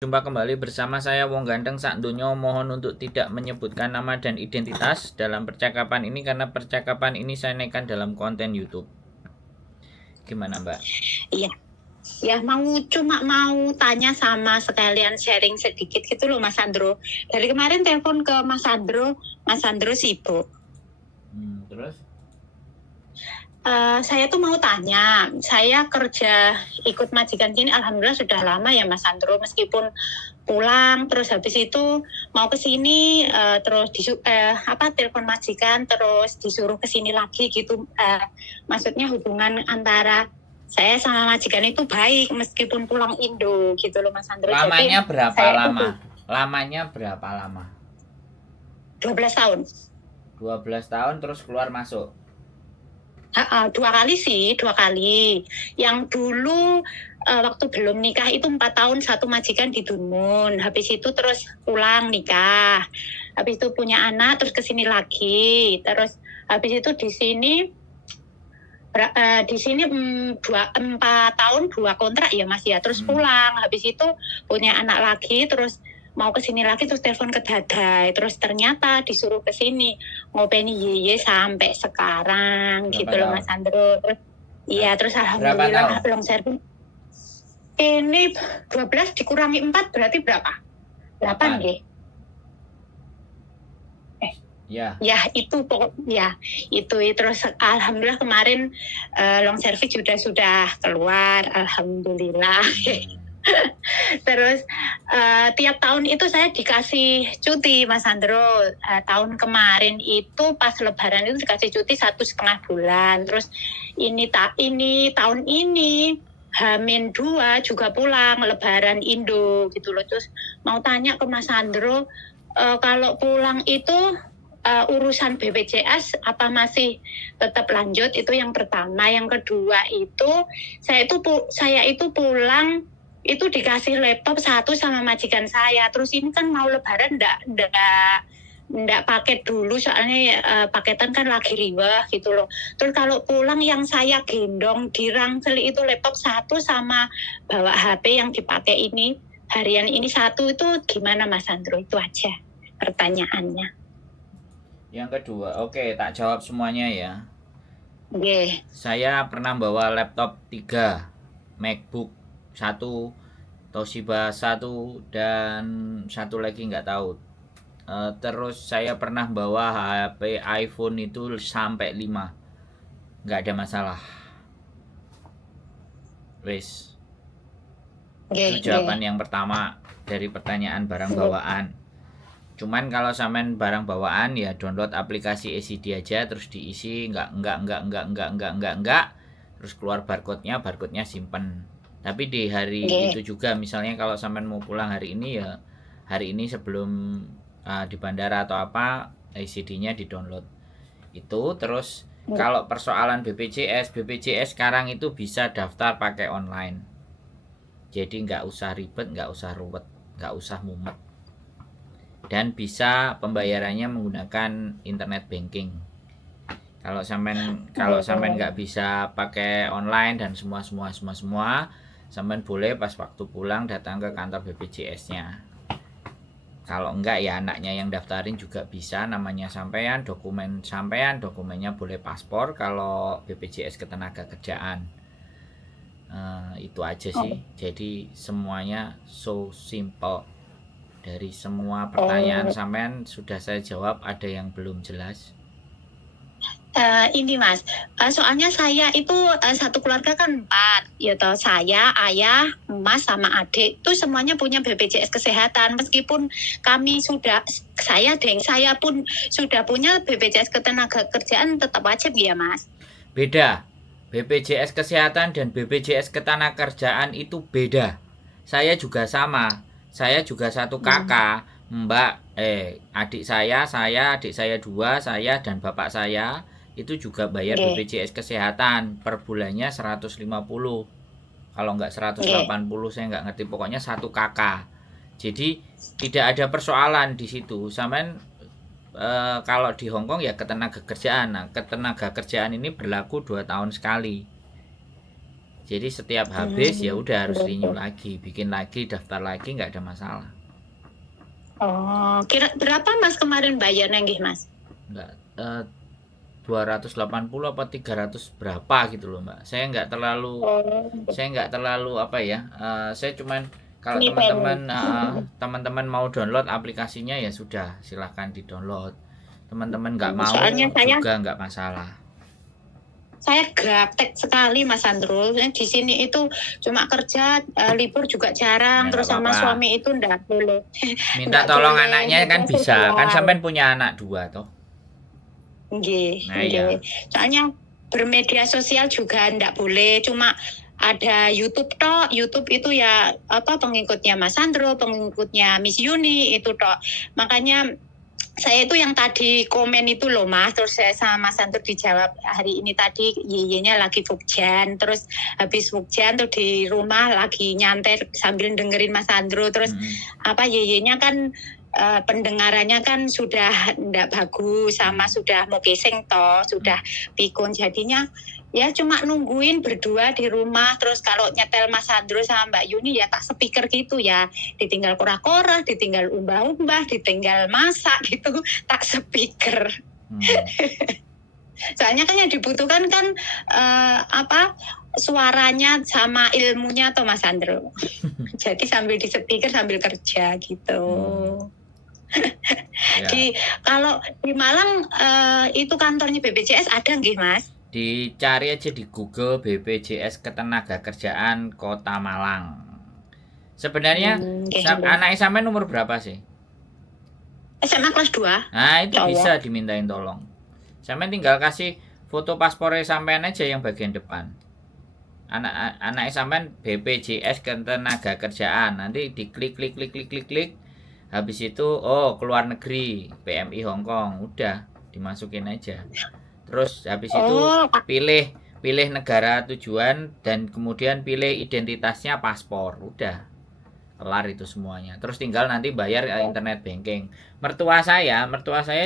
Jumpa kembali bersama saya Wong Ganteng Sak Donya. Mohon untuk tidak menyebutkan nama dan identitas dalam percakapan ini karena percakapan ini saya naikkan dalam konten YouTube. Gimana, Mbak? Iya. Ya cuma mau tanya sama sekalian sharing sedikit gitu loh Mas Andro. Dari kemarin telepon ke Mas Andro sibuk. Terus? Saya tuh mau tanya, saya kerja ikut majikan sini alhamdulillah sudah lama ya Mas Andro, meskipun pulang terus habis itu mau ke sini terus telepon majikan terus disuruh ke sini lagi gitu. Maksudnya hubungan antara saya sama majikan itu baik meskipun pulang Indo gitu loh Mas Andro. Lamanya berapa lama? Lamanya berapa lama? 12 tahun. 12 tahun terus keluar masuk. 2 kali sih, 2 kali. Yang dulu waktu belum nikah itu 4 tahun satu majikan di Dunmun. Habis itu terus pulang nikah. Habis itu punya anak terus kesini lagi. Terus habis itu di sini 4 tahun 2 kontrak ya Mas ya. Terus pulang. Habis itu punya anak lagi terus mau ke sini lagi terus telepon ke Dadai, terus ternyata disuruh ke sini ngopeni Yeye sampai sekarang. Berapa gitu loh Mas Andro. Terus iya terus alhamdulillah long service ini 12 dikurangi 4 berarti berapa? 8 nggih. Ya. Ya itu ya itu terus alhamdulillah kemarin long service sudah keluar alhamdulillah. Terus tiap tahun itu saya dikasih cuti Mas Andro. Tahun kemarin itu pas Lebaran itu dikasih cuti 1,5 bulan. Terus ini tahun ini H-2 juga pulang Lebaran Indo gitu loh. Terus mau tanya ke Mas Andro, kalau pulang itu urusan BPJS apa masih tetap lanjut? Itu yang pertama. Yang kedua itu saya itu pulang itu dikasih laptop 1 sama majikan saya. Terus ini kan mau Lebaran ndak paket dulu soalnya paketan kan lagi riwah gitu loh. Terus kalau pulang yang saya gendong di rangsel itu laptop 1 sama bawa HP yang dipakai ini harian ini 1 itu gimana Mas Andro? Itu aja pertanyaannya. Yang kedua, oke, tak jawab semuanya ya. Oke. Saya pernah bawa laptop 3, MacBook 1, Toshiba 1, dan 1 lagi nggak tahu. Terus saya pernah bawa HP iPhone itu sampai 5, nggak ada masalah. Wes. Itu jawaban yang pertama dari pertanyaan barang bawaan. Cuman kalau sampean barang bawaan ya download aplikasi ECD aja terus diisi enggak, terus keluar barcode-nya simpen. Tapi di hari itu juga misalnya kalau sampean mau pulang hari ini ya hari ini sebelum di bandara atau apa ECD-nya di-download. Itu terus kalau persoalan BPJS sekarang itu bisa daftar pakai online. Jadi nggak usah ribet, nggak usah ruwet, nggak usah mumet. Dan bisa pembayarannya menggunakan internet banking. Kalau sampean nggak bisa pakai online dan semua sampean boleh pas waktu pulang datang ke kantor BPJS-nya. Kalau enggak ya anaknya yang daftarin juga bisa, namanya sampean, dokumennya boleh paspor kalau BPJS ketenagakerjaan. Itu aja sih. Jadi semuanya so simple. Dari semua pertanyaan sampean sudah saya jawab, ada yang belum jelas? Ini Mas, soalnya saya itu satu keluarga kan 4, ya toh saya, ayah, Mas sama adik itu semuanya punya BPJS kesehatan meskipun saya pun sudah punya BPJS ketenagakerjaan tetap wajib ya Mas. Beda. BPJS kesehatan dan BPJS ketenagakerjaan itu beda. Saya juga sama. Saya juga satu kakak, adik saya, adik saya 2, saya dan bapak saya itu juga bayar BPJS kesehatan per bulannya 150. Kalau enggak 180 saya enggak ngerti, pokoknya satu kakak. Jadi tidak ada persoalan di situ. Sampean kalau di Hong Kong ya ketenagakerjaan. Nah, ketenagakerjaan ini berlaku 2 tahun sekali. Jadi setiap habis ya udah harus renew lagi, bikin lagi, daftar lagi, nggak ada masalah. Oh, kira berapa Mas kemarin bayarnya nggih Mas? Nggak 280 apa 300 berapa gitu loh Mbak. Saya nggak terlalu apa ya. Saya cuman kalau teman-teman mau download aplikasinya ya sudah, silahkan di-download. Teman-teman nggak mau juga nggak masalah. Saya gaptek sekali Mas Sandro. Di sini itu cuma kerja, libur juga jarang, Ya, terus sama suami itu ndak boleh. Minta tolong anaknya kan bisa, kan sampean punya anak 2 toh. Nggih, nggih. Soalnya bermedia sosial juga ndak boleh, cuma ada YouTube toh. YouTube itu ya apa pengikutnya Mas Sandro, pengikutnya Miss Yuni itu toh. Makanya saya itu yang tadi komen itu loh Mas, terus saya sama Mas Sandro dijawab hari ini tadi yeyenya lagi fukjan, terus habis fukjan tuh di rumah lagi nyantai sambil dengerin Mas Sandro, terus apa yeyenya kan pendengarannya kan sudah ndak bagus sama sudah mau geseng toh, sudah pikun, jadinya ya cuma nungguin berdua di rumah. Terus kalau nyetel Mas Sandro sama Mbak Yuni ya tak speaker gitu ya, ditinggal korah-korah, ditinggal umbah-umbah, ditinggal masak gitu, tak speaker. Soalnya kan yang dibutuhkan kan apa suaranya sama ilmunya toh Mas Sandro. Jadi sambil di speaker sambil kerja gitu. Ya. Kalau di Malang itu kantornya BPJS ada nggih Mas? Dicari aja di Google BPJS Ketenagakerjaan Kota Malang. Sebenarnya anak sampean umur berapa sih? SMA kelas 2. Nah, itu bisa dimintain tolong. Sampean tinggal kasih foto paspornya sampean aja yang bagian depan. Anak sampean BPJS Ketenagakerjaan. Nanti diklik. Habis itu keluar negeri, PMI Hong Kong, udah dimasukin aja. Terus habis itu pilih negara tujuan dan kemudian pilih identitasnya paspor, udah kelar itu semuanya. Terus tinggal nanti bayar internet banking. Mertua saya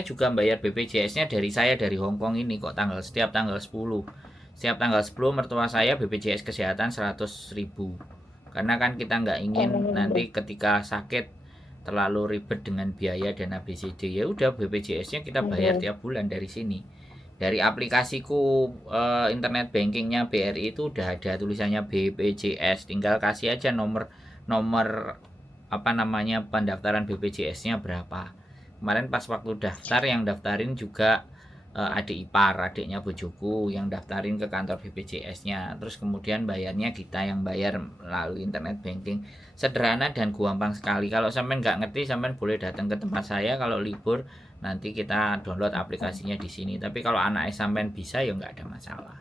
juga bayar BPJS-nya dari Hong Kong ini kok, setiap tanggal 10. Setiap tanggal 10 mertua saya BPJS kesehatan 100.000. Karena kan kita nggak ingin nanti ketika sakit terlalu ribet dengan biaya dan ABCD, ya udah BPJS-nya kita bayar tiap bulan dari sini. Dari aplikasiku internet bankingnya BRI itu udah ada tulisannya BPJS, tinggal kasih aja nomor apa namanya pendaftaran BPJS-nya berapa. Kemarin pas waktu daftar yang daftarin juga adik ipar, adiknya bojoku yang daftarin ke kantor BPJS-nya. Terus kemudian bayarnya kita yang bayar melalui internet banking. Sederhana dan gampang sekali. Kalau sampean nggak ngerti, sampean boleh datang ke tempat saya kalau libur, nanti kita download aplikasinya di sini. Tapi kalau anak sampean bisa ya nggak ada masalah.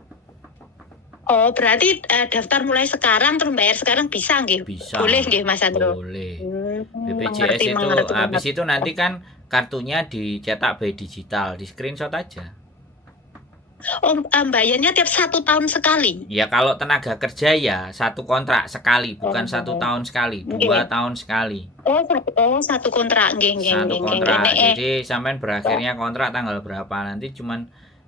Oh, berarti daftar mulai sekarang terus bayar sekarang bisa nggih? Bisa. Boleh nggih Mas Sandro? Boleh. BPJS itu habis itu nanti kan kartunya dicetak by digital, di screenshot aja. Oh, bayarnya tiap 1 tahun sekali? Ya kalau tenaga kerja ya 1 kontrak sekali, bukan 1 tahun sekali, 2 tahun sekali. Oh, 1 kontrak nggih. 1 kontrak. Jadi sampean berakhirnya kontrak tanggal berapa, nanti cuman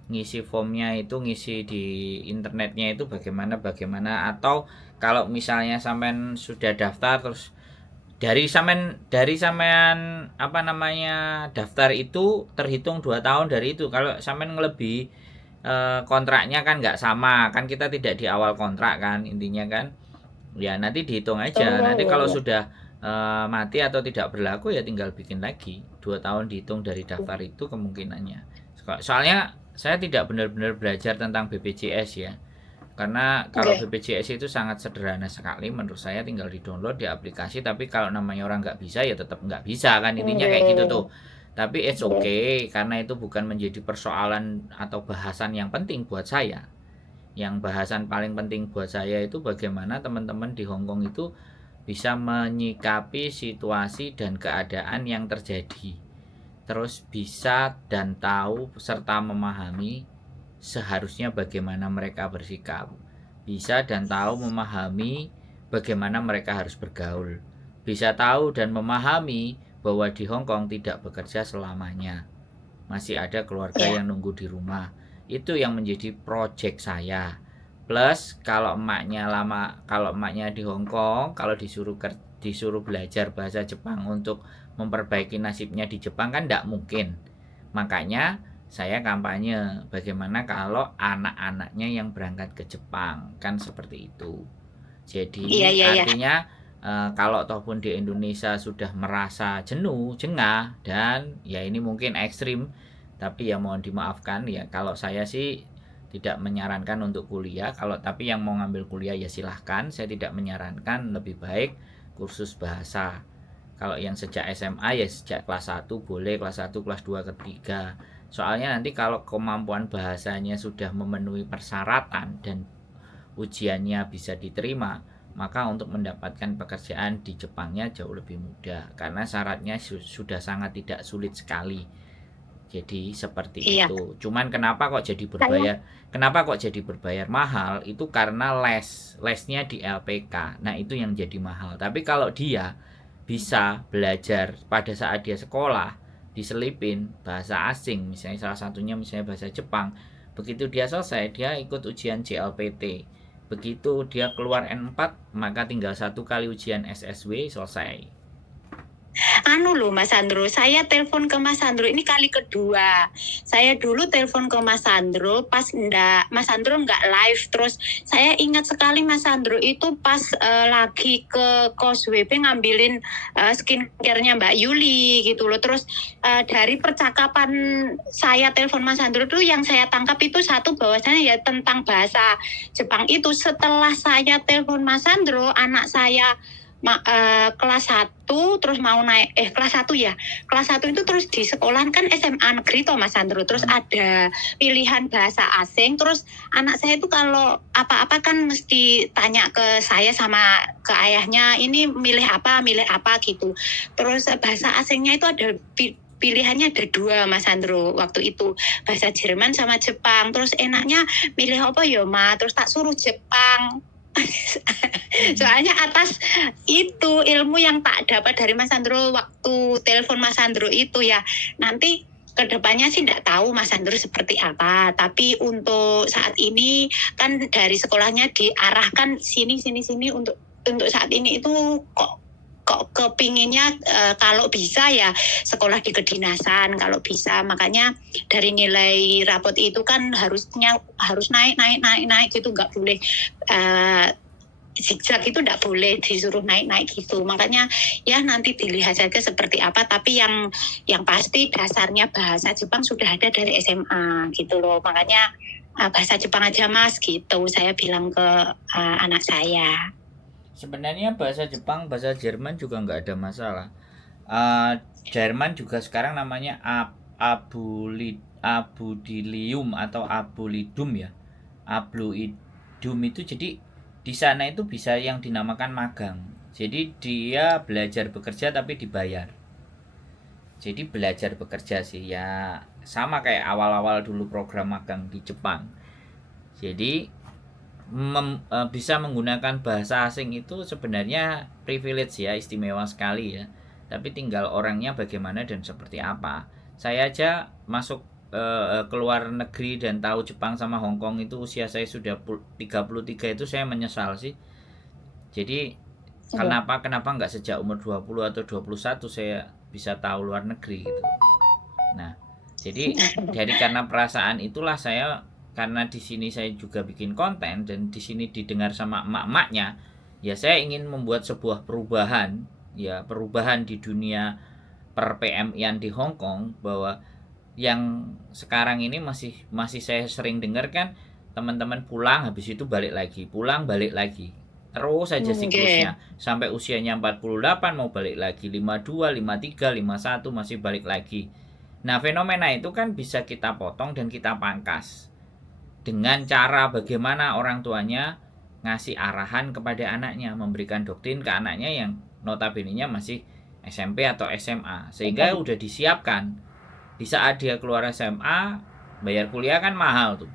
ngisi formnya itu, ngisi di internetnya itu bagaimana, atau kalau misalnya sampean sudah daftar terus dari sampean apa namanya daftar itu terhitung 2 tahun dari itu. Kalau sampean ngelebihi kontraknya kan nggak sama kan, kita tidak di awal kontrak kan intinya kan ya, nanti dihitung aja. Nanti kalau sudah mati atau tidak berlaku ya tinggal bikin lagi. 2 tahun dihitung dari daftar itu kemungkinannya. Soalnya saya tidak benar-benar belajar tentang BPJS ya, karena kalau BPJS itu sangat sederhana sekali menurut saya, tinggal di-download di aplikasi. Tapi kalau namanya orang nggak bisa ya tetap nggak bisa kan, intinya kayak gitu tuh. Tapi it's okay, karena itu bukan menjadi persoalan atau bahasan yang penting buat saya. Yang bahasan paling penting buat saya itu bagaimana teman-teman di Hong Kong itu bisa menyikapi situasi dan keadaan yang terjadi. Terus bisa dan tahu serta memahami seharusnya bagaimana mereka bersikap. Bisa dan tahu memahami bagaimana mereka harus bergaul. Bisa tahu dan memahami bahwa di Hong Kong tidak bekerja selamanya. Masih ada keluarga yang nunggu di rumah. Itu yang menjadi proyek saya. Plus kalau emaknya di Hong Kong, kalau disuruh belajar bahasa Jepang untuk memperbaiki nasibnya di Jepang kan tidak mungkin. Makanya saya kampanye bagaimana kalau anak-anaknya yang berangkat ke Jepang, kan seperti itu. Jadi artinya kalau ataupun di Indonesia sudah merasa jenuh, jengah, dan ya ini mungkin ekstrim, tapi ya mohon dimaafkan ya, kalau saya sih tidak menyarankan untuk kuliah. Tapi yang mau ngambil kuliah ya silahkan, saya tidak menyarankan, lebih baik kursus bahasa. Kalau yang sejak SMA ya sejak kelas 1 boleh, kelas 1, kelas 2, ketiga. Soalnya nanti kalau kemampuan bahasanya sudah memenuhi persyaratan dan ujiannya bisa diterima, maka untuk mendapatkan pekerjaan di Jepangnya jauh lebih mudah karena syaratnya sudah sangat tidak sulit sekali. Jadi seperti itu. Cuman kenapa kok jadi berbayar? Kenapa kok jadi berbayar mahal? Itu karena lesnya di LPK. Nah, itu yang jadi mahal. Tapi kalau dia bisa belajar pada saat dia sekolah, diselipin bahasa asing, misalnya salah satunya misalnya bahasa Jepang, begitu dia selesai, dia ikut ujian JLPT. Begitu dia keluar N4, maka tinggal 1 kali ujian SSW, selesai. Loh Mas Sandro, saya telepon ke Mas Sandro ini kali kedua. Saya dulu telepon ke Mas Sandro pas Mas Sandro nggak live. Terus saya ingat sekali Mas Sandro itu pas lagi ke kos WP ngambilin skincare-nya Mbak Yuli gitu loh. Terus dari percakapan saya telepon Mas Sandro tuh yang saya tangkap itu satu, bahwasanya ya tentang bahasa Jepang itu. Setelah saya telepon Mas Sandro, anak saya kelas 1 terus mau naik kelas 1 ya. Kelas 1 itu terus di sekolah kan SMA negeri toh Mas Sandro. Terus ada pilihan bahasa asing. Terus anak saya itu kalau apa-apa kan mesti tanya ke saya sama ke ayahnya, ini milih apa gitu. Terus bahasa asingnya itu ada pilihannya ada 2 Mas Sandro waktu itu, bahasa Jerman sama Jepang. Terus enaknya milih apa ya Ma? Terus tak suruh Jepang. Soalnya atas itu ilmu yang tak dapat dari Mas Sandro waktu telepon Mas Sandro itu ya. Nanti kedepannya sih tidak tahu Mas Sandro seperti apa. Tapi untuk saat ini kan dari sekolahnya diarahkan sini untuk saat ini itu kok kepinginnya kalau bisa ya sekolah di kedinasan kalau bisa. Makanya dari nilai rapot itu kan harus naik gitu, nggak boleh zigzag itu tidak boleh disuruh naik gitu. Makanya ya nanti dilihat saja seperti apa, tapi yang pasti dasarnya bahasa Jepang sudah ada dari SMA gitu loh. Makanya bahasa Jepang aja Mas gitu saya bilang ke anak saya. Sebenarnya bahasa Jepang, bahasa Jerman juga nggak ada masalah. Jerman juga sekarang namanya abudilium atau abulidum ya. Abluidum itu jadi di sana itu bisa yang dinamakan magang. Jadi dia belajar bekerja tapi dibayar. Jadi belajar bekerja sih ya sama kayak awal-awal dulu program magang di Jepang. Jadi bisa menggunakan bahasa asing itu sebenarnya privilege ya, istimewa sekali ya. Tapi tinggal orangnya bagaimana dan seperti apa. Saya aja masuk ke luar negeri dan tahu Jepang sama Hong Kong itu usia saya sudah 33 itu saya menyesal sih. Jadi kenapa nggak sejak umur 20 atau 21 saya bisa tahu luar negeri gitu. Nah, jadi karena perasaan itulah saya, karena di sini saya juga bikin konten dan di sini didengar sama emak-emaknya, ya saya ingin membuat sebuah perubahan di dunia per PMI-an di Hong Kong, bahwa yang sekarang ini masih saya sering dengar kan teman-teman pulang habis itu balik lagi, pulang balik lagi. Terus saja siklusnya sampai usianya 48 mau balik lagi, 52, 53, 51 masih balik lagi. Nah, fenomena itu kan bisa kita potong dan kita pangkas dengan cara bagaimana orang tuanya ngasih arahan kepada anaknya, memberikan doktrin ke anaknya yang notabene-nya masih SMP atau SMA, sehingga udah disiapkan di saat dia keluar SMA, bayar kuliah kan mahal tuh.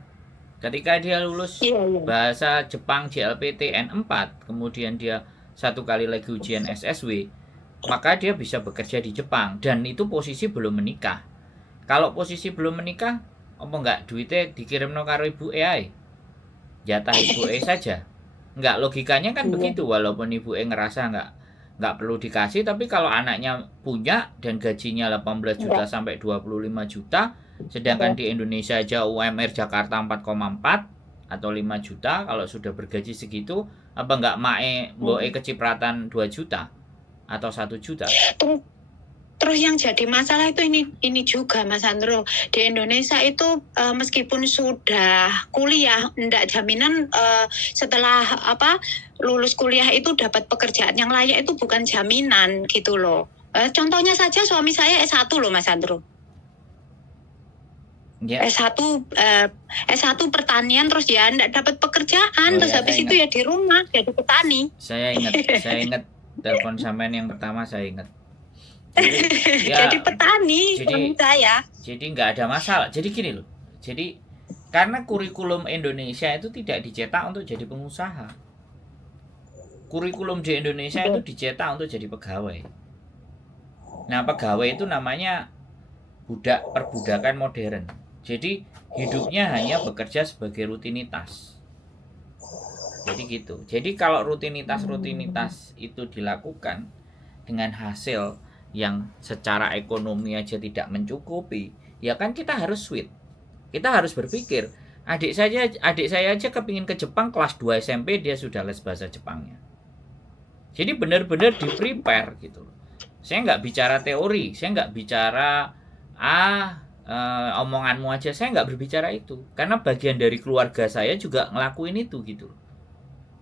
Ketika dia lulus bahasa Jepang JLPT N4, kemudian dia 1 kali lagi ujian SSW, maka dia bisa bekerja di Jepang dan itu posisi belum menikah. Kalau posisi belum menikah, apa enggak duitnya dikirim no karo ibu AI? jatah ibu saja. Enggak, logikanya kan Iya. begitu, walaupun ibu ngerasa enggak perlu dikasih, tapi kalau anaknya punya dan gajinya 18 juta sampai 25 juta, sedangkan di Indonesia aja UMR Jakarta 4,4 atau 5 juta, kalau sudah bergaji segitu, apa enggak mae mboe kecipratan 2 juta atau 1 juta? Terus yang jadi masalah itu ini juga Mas Andro, di Indonesia itu meskipun sudah kuliah, enggak jaminan setelah lulus kuliah itu dapat pekerjaan yang layak, itu bukan jaminan gitu loh. Contohnya saja suami saya S1 loh Mas Andro. Ya. S1 pertanian, terus ya enggak dapat pekerjaan, terus habis itu ya di rumah jadi petani. Saya ingat telepon sampean yang pertama, saya ingat. Jadi petani suami saya. Jadi nggak ada masalah. Jadi gini loh. Jadi karena kurikulum Indonesia itu tidak dicetak untuk jadi pengusaha. Kurikulum di Indonesia itu dicetak untuk jadi pegawai. Nah, pegawai itu namanya perbudakan modern. Jadi hidupnya hanya bekerja sebagai rutinitas. Jadi gitu. Jadi kalau rutinitas itu dilakukan dengan hasil yang secara ekonomi aja tidak mencukupi, ya kan kita harus switch. Kita harus berpikir, adik saya aja kepingin ke Jepang kelas 2 SMP dia sudah les bahasa Jepangnya. Jadi benar-benar di-prepare gitu. Saya nggak bicara teori, saya nggak bicara omonganmu aja, saya nggak berbicara itu. Karena bagian dari keluarga saya juga ngelakuin itu gitu.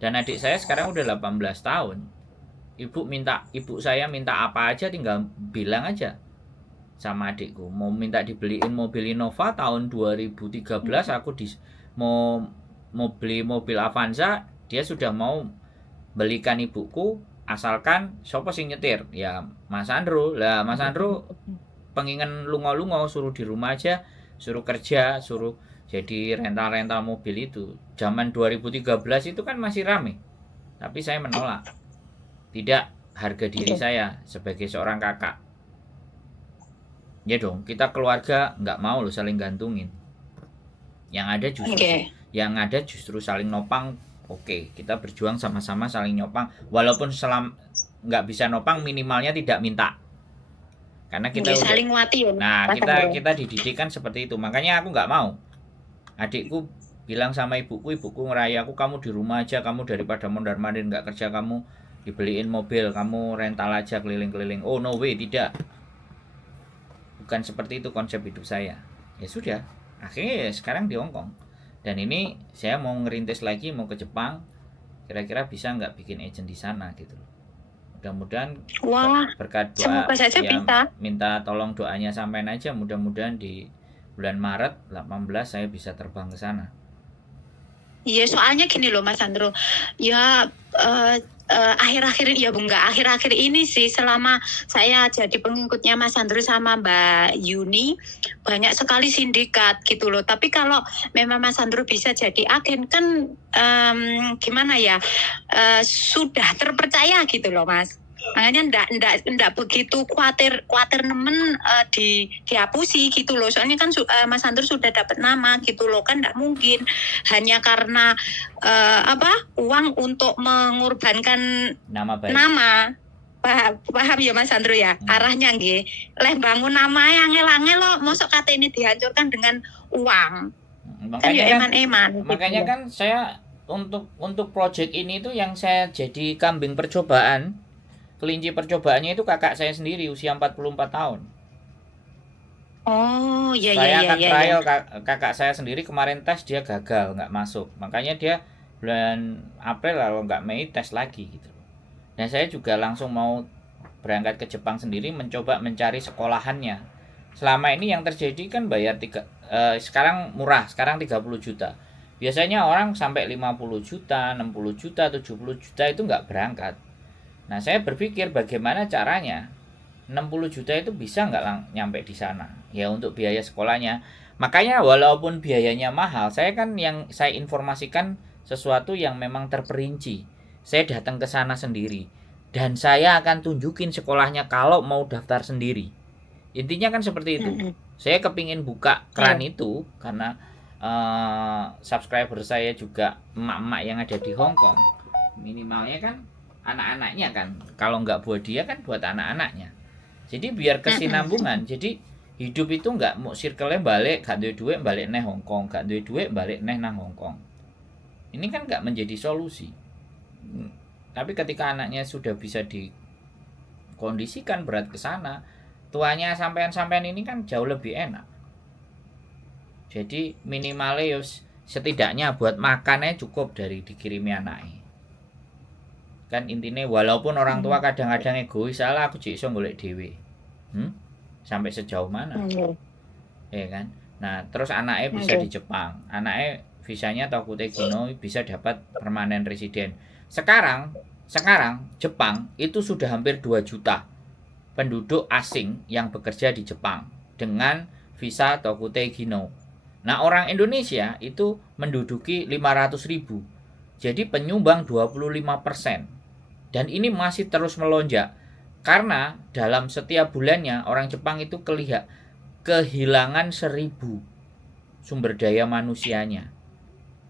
Dan adik saya sekarang udah 18 tahun. Ibu saya minta apa aja tinggal bilang aja sama adikku, mau minta dibeliin mobil Innova tahun 2013, aku mau beli mobil Avanza, dia sudah mau belikan ibuku, asalkan siapa sing nyetir, ya Mas Andro lah. Mas Andro pengen lungo-lungo, suruh di rumah aja, suruh kerja, suruh jadi rental mobil. Itu zaman 2013 itu kan masih rame, tapi saya menolak. Tidak, harga diri saya sebagai seorang kakak. Ya dong, kita keluarga nggak mau loh saling gantungin. Yang ada justru saling nopang. Oke, kita berjuang sama-sama saling nopang. Walaupun nggak bisa nopang, minimalnya tidak minta. Karena kita saling wati. Nah, kita dididik kan seperti itu. Makanya aku nggak mau. Adikku bilang sama ibuku ngerayu aku, kamu di rumah aja, kamu daripada mondar-mandir nggak kerja, kamu dibeliin mobil, kamu rental aja keliling-keliling. Oh no way, tidak. Bukan seperti itu konsep hidup saya. Ya sudah, akhirnya ya sekarang di Hong Kong. Dan ini saya mau ngerintis lagi, mau ke Jepang. Kira-kira bisa nggak bikin agent di sana gitu. Mudah-mudahan berkat doa saja ya, bisa. Minta tolong doanya sampein aja, mudah-mudahan di bulan Maret 18 saya bisa terbang ke sana. Iya, soalnya gini loh Mas Andro. Ya akhir-akhir ini sih, selama saya jadi pengikutnya Mas Andro sama Mbak Yuni, banyak sekali sindikat gitu loh. Tapi kalau memang Mas Andro bisa jadi agen kan gimana ya, sudah terpercaya gitu loh Mas. Makanya ndak begitu khawatir nemen dihapusi gitu loh. Soalnya kan Mas Andro sudah dapat nama gitu loh, kan ndak mungkin hanya karena uang untuk mengorbankan nama baik. Paham ya Mas Andro ya? Arahnya nggih. Leh bangun nama yang angel-angel lo, mosok kata ini dihancurkan dengan uang. Makanya kan ya eman-eman. Makanya gitu. Kan saya untuk project ini tuh yang saya jadi kambing percobaan. Kelinci percobaannya itu kakak saya sendiri, usia 44 tahun. Oh, iya. Saya akan trial kakak saya sendiri, kemarin tes dia gagal, nggak masuk. Makanya dia bulan April lalu nggak Mei tes lagi gitu. Dan saya juga langsung mau berangkat ke Jepang sendiri, mencoba mencari sekolahannya. Selama ini yang terjadi kan bayar sekarang murah, sekarang 30 juta. Biasanya orang sampai 50 juta, 60 juta, 70 juta itu nggak berangkat. Nah, saya berpikir bagaimana caranya 60 juta itu bisa nggak nyampe di sana. Ya untuk biaya sekolahnya. Makanya walaupun biayanya mahal, saya informasikan sesuatu yang memang terperinci. Saya datang ke sana sendiri. Dan saya akan tunjukin sekolahnya kalau mau daftar sendiri. Intinya kan seperti itu. Saya kepingin buka keran itu karena subscriber saya juga emak-emak yang ada di Hong Kong, minimalnya kan anak-anaknya kan, kalau nggak buat dia kan buat anak-anaknya. Jadi biar kesinambungan. Jadi hidup itu nggak mau circle-nya balik, gak duwe duit balik neh Hong Kong, gak duwe duit balik neh nang Hong Kong. Ini kan nggak menjadi solusi. Tapi ketika anaknya sudah bisa dikondisikan berat ke sana, tuanya sampean-sampean ini kan jauh lebih enak. Jadi minimalnya setidaknya buat makannya cukup dari dikirimi anaknya. Kan intinya walaupun orang tua kadang-kadang egois, salah aku iso golek dhewe. Sampai sejauh mana? Ya kan? Nah, terus anaknya bisa di Jepang. Anaknya visanya Tokute Gino bisa dapat permanen resident. Sekarang Jepang itu sudah hampir 2 juta penduduk asing yang bekerja di Jepang dengan visa Tokute Gino. Nah, orang Indonesia itu menduduki 500.000. Jadi penyumbang 25%. Dan ini masih terus melonjak. Karena dalam setiap bulannya orang Jepang itu kehilangan 1.000 sumber daya manusianya.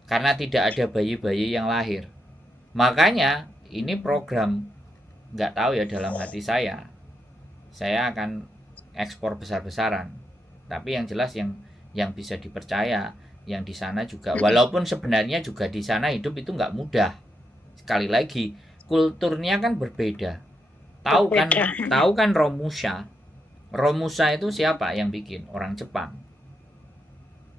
Karena tidak ada bayi-bayi yang lahir. Makanya ini program, nggak tahu ya, dalam hati saya akan ekspor besar-besaran. Tapi yang jelas yang bisa dipercaya, yang di sana juga, walaupun sebenarnya juga di sana hidup itu nggak mudah. Sekali lagi, kulturnya kan berbeda. Tahu kan Romusha? Romusha itu siapa yang bikin? Orang Jepang.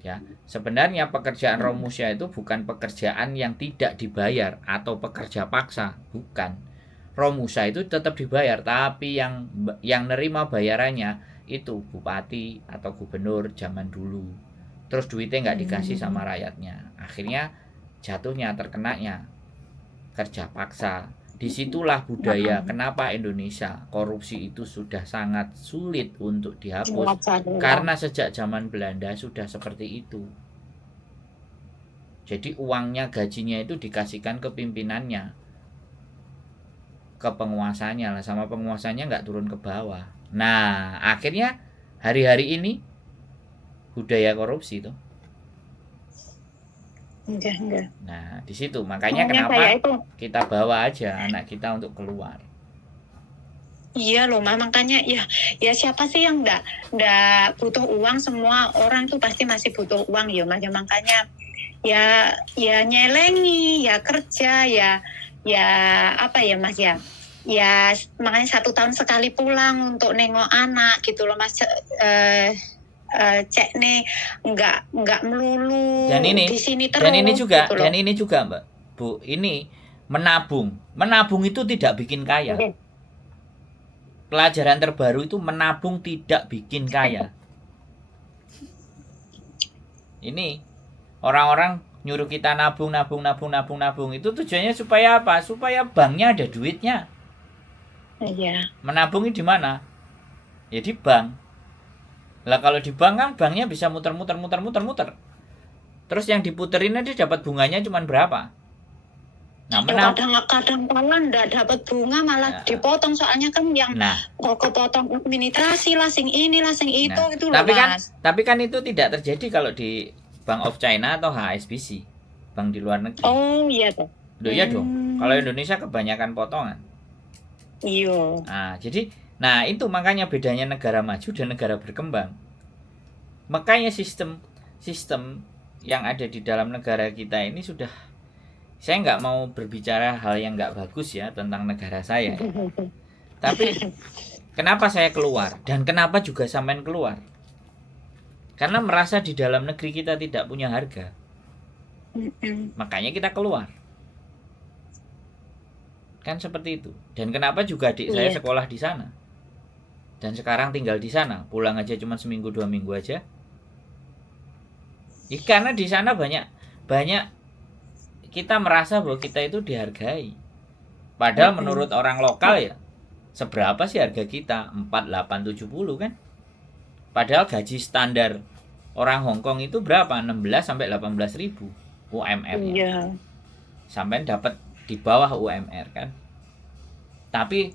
Ya, sebenarnya pekerjaan Romusha itu bukan pekerjaan yang tidak dibayar atau pekerja paksa, bukan. Romusha itu tetap dibayar, tapi yang nerima bayarannya itu bupati atau gubernur zaman dulu. Terus duitnya nggak dikasih sama rakyatnya. Akhirnya jatuhnya terkenanya kerja paksa. Disitulah budaya kenapa Indonesia korupsi itu sudah sangat sulit untuk dihapus, karena sejak zaman Belanda sudah seperti itu. Jadi uangnya, gajinya itu dikasihkan ke pimpinannya, ke penguasanya lah, sama penguasanya nggak turun ke bawah. Nah, akhirnya hari-hari ini budaya korupsi itu. Enggak. Nah, di situ makanya kenapa kita bawa aja anak kita untuk keluar. Iya loh, makanya ya siapa sih yang enggak butuh uang? Semua orang tuh pasti masih butuh uang ya, Mas. Makanya ya nyelengi, ya kerja, ya apa ya, Mas ya. Ya makanya 1 tahun sekali pulang untuk nengok anak gitu loh, Mas. Cek nih nggak melulu di sini terus. Dan ini juga Mbak Bu, ini menabung itu tidak bikin kaya. Pelajaran terbaru itu menabung tidak bikin kaya. Ini orang-orang nyuruh kita nabung itu tujuannya supaya apa? Supaya banknya ada duitnya. Iya. Menabungnya di mana? Ya di bank. Lah kalau di bank kan banknya bisa muter. Terus yang diputerin aja dapat bunganya cuma berapa? Nah, kadang enggak dapat bunga, malah dipotong, soalnya kan yang kepotong administrasi lah, sing ini lah, sing itu gitu loh, Mas. Tapi kan itu tidak terjadi kalau di Bank of China atau HSBC, bank di luar negeri. Oh iya tuh. Iya dong. Kalau Indonesia kebanyakan potongan. Iya. Nah, itu makanya bedanya negara maju dan negara berkembang. Makanya sistem yang ada di dalam negara kita ini sudah, saya nggak mau berbicara hal yang nggak bagus ya tentang negara saya. Tapi kenapa saya keluar dan kenapa juga sampean keluar? Karena merasa di dalam negeri kita tidak punya harga. Makanya kita keluar. Kan seperti itu. Dan kenapa juga adik saya sekolah di sana? Dan sekarang tinggal di sana, pulang aja cuma seminggu 2 minggu aja. Karena di sana banyak kita merasa bahwa kita itu dihargai. Padahal menurut orang lokal ya, seberapa sih harga kita? 4, 8, 70 kan? Padahal gaji standar orang Hong Kong itu berapa? 16 sampai 18.000 UMR-nya. Iya. Sampai dapat di bawah UMR kan? Tapi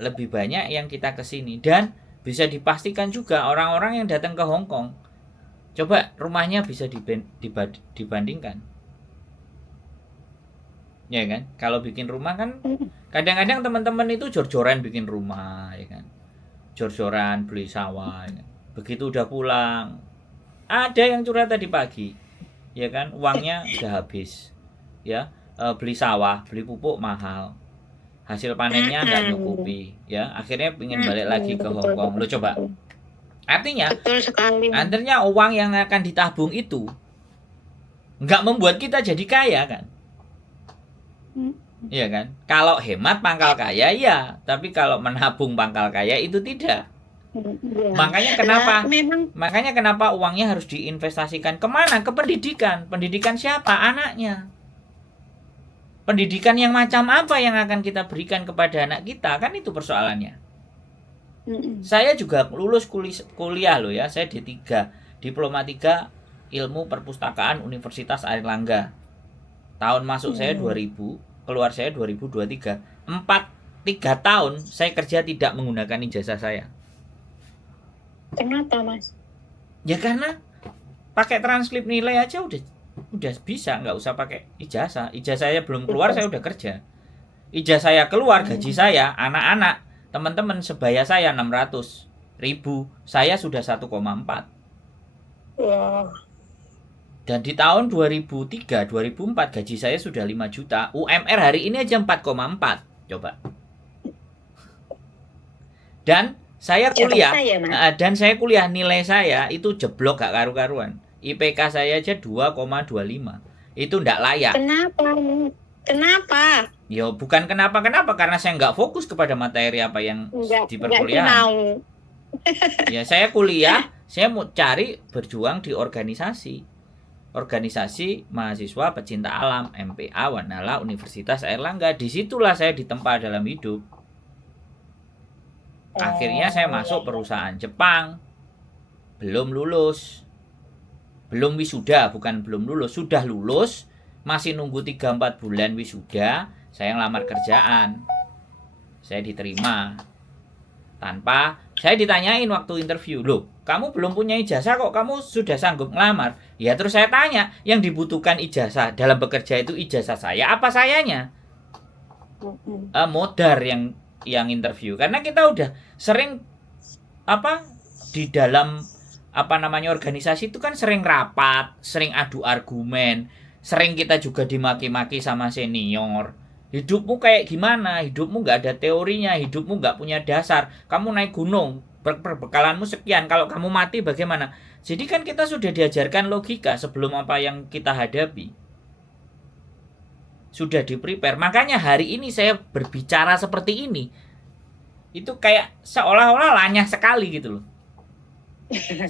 lebih banyak yang kita kesini. Dan bisa dipastikan juga orang-orang yang datang ke Hong Kong Coba rumahnya bisa dibandingkan. Ya kan? Kalau bikin rumah kan kadang-kadang teman-teman itu jor-joran bikin rumah, ya kan? Jor-joran beli sawah, ya kan? Begitu udah pulang, ada yang curhat tadi pagi, ya kan? Uangnya udah habis. Ya, beli sawah, beli pupuk mahal. Hasil panennya nggak nyukupi, ya. Akhirnya pengen balik lagi ke Hong Kong. Lo coba. Artinya, Betul sekali. artinya uang yang akan ditabung itu nggak membuat kita jadi kaya kan? Iya kan? Kalau hemat pangkal kaya ya, tapi kalau menabung pangkal kaya itu tidak. Ya. Makanya kenapa uangnya harus diinvestasikan kemana? Ke pendidikan. Pendidikan siapa? Anaknya. Pendidikan yang macam apa yang akan kita berikan kepada anak kita? Kan itu persoalannya. Saya juga lulus kuliah loh ya. Saya D3, Diploma 3 Ilmu Perpustakaan Universitas Airlangga. Tahun masuk saya 2000, keluar saya 2023. 3 tahun saya kerja tidak menggunakan ijazah saya. Kenapa, Mas? Ya karena pakai transkrip nilai aja udah bisa, nggak usah pakai ijazah. Ijazah saya belum keluar saya udah kerja. Ijazah saya keluar, gaji saya, anak-anak, teman-teman sebaya saya 600.000, saya sudah 1,4. Wow. Dan di tahun 2003, 2004 gaji saya sudah 5 juta. UMR hari ini aja 4,4. Coba. Dan saya kuliah, nilai saya itu jeblok gak karu-karuan. IPK saya aja 2,25. Itu ndak layak. Kenapa? Ya bukan kenapa-kenapa, karena saya nggak fokus kepada materi apa yang di perkuliahan. Ya saya kuliah, saya mau cari berjuang di organisasi mahasiswa pecinta alam, MPA Wanala Universitas Airlangga. Disitulah saya ditempa dalam hidup. Akhirnya saya masuk perusahaan Jepang. Belum lulus, belum wisuda, bukan belum lulus, sudah lulus, masih nunggu 3-4 bulan wisuda. Saya ngelamar kerjaan, saya diterima tanpa saya ditanyain waktu interview, loh kamu belum punya ijazah kok kamu sudah sanggup ngelamar? Ya terus saya tanya, yang dibutuhkan ijazah dalam bekerja itu ijazah saya apa sayanya? Modar yang interview, karena kita udah sering di dalam organisasi itu kan sering rapat, sering adu argumen, sering kita juga dimaki-maki sama senior. Hidupmu kayak gimana? Hidupmu nggak ada teorinya, hidupmu nggak punya dasar. Kamu naik gunung, perbekalanmu sekian, kalau kamu mati bagaimana? Jadi kan kita sudah diajarkan logika sebelum apa yang kita hadapi. Sudah di-prepare. Makanya hari ini saya berbicara seperti ini. Itu kayak seolah-olah lanyah sekali gitu loh.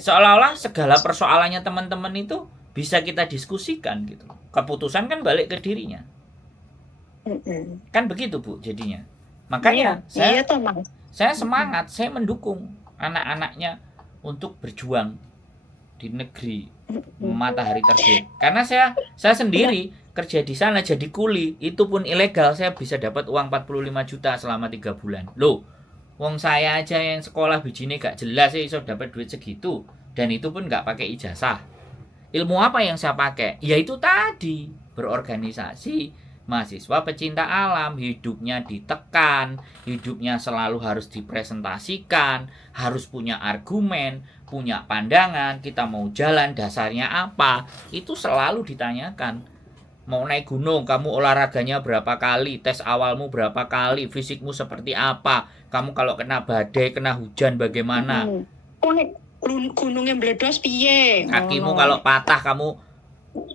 Seolah-olah segala persoalannya teman-teman itu bisa kita diskusikan gitu. Keputusan kan balik ke dirinya. Kan begitu Bu jadinya. Makanya saya semangat, saya mendukung anak-anaknya untuk berjuang di negeri matahari terbit. Karena saya sendiri kerja di sana jadi kuli, itu pun ilegal, saya bisa dapat uang 45 juta selama 3 bulan. Loh, wong saya aja yang sekolah bijine gak jelas sih iso dapat duit segitu, dan itu pun gak pakai ijazah. Ilmu apa yang saya pakai? Ya itu tadi, berorganisasi, mahasiswa pecinta alam, hidupnya ditekan, hidupnya selalu harus dipresentasikan, harus punya argumen, punya pandangan, kita mau jalan dasarnya apa, itu selalu ditanyakan. Mau naik gunung, kamu olahraganya berapa kali, tes awalmu berapa kali, fisikmu seperti apa, kamu kalau kena badai, kena hujan bagaimana, gunungnya meledos piye, kakimu kalau patah kamu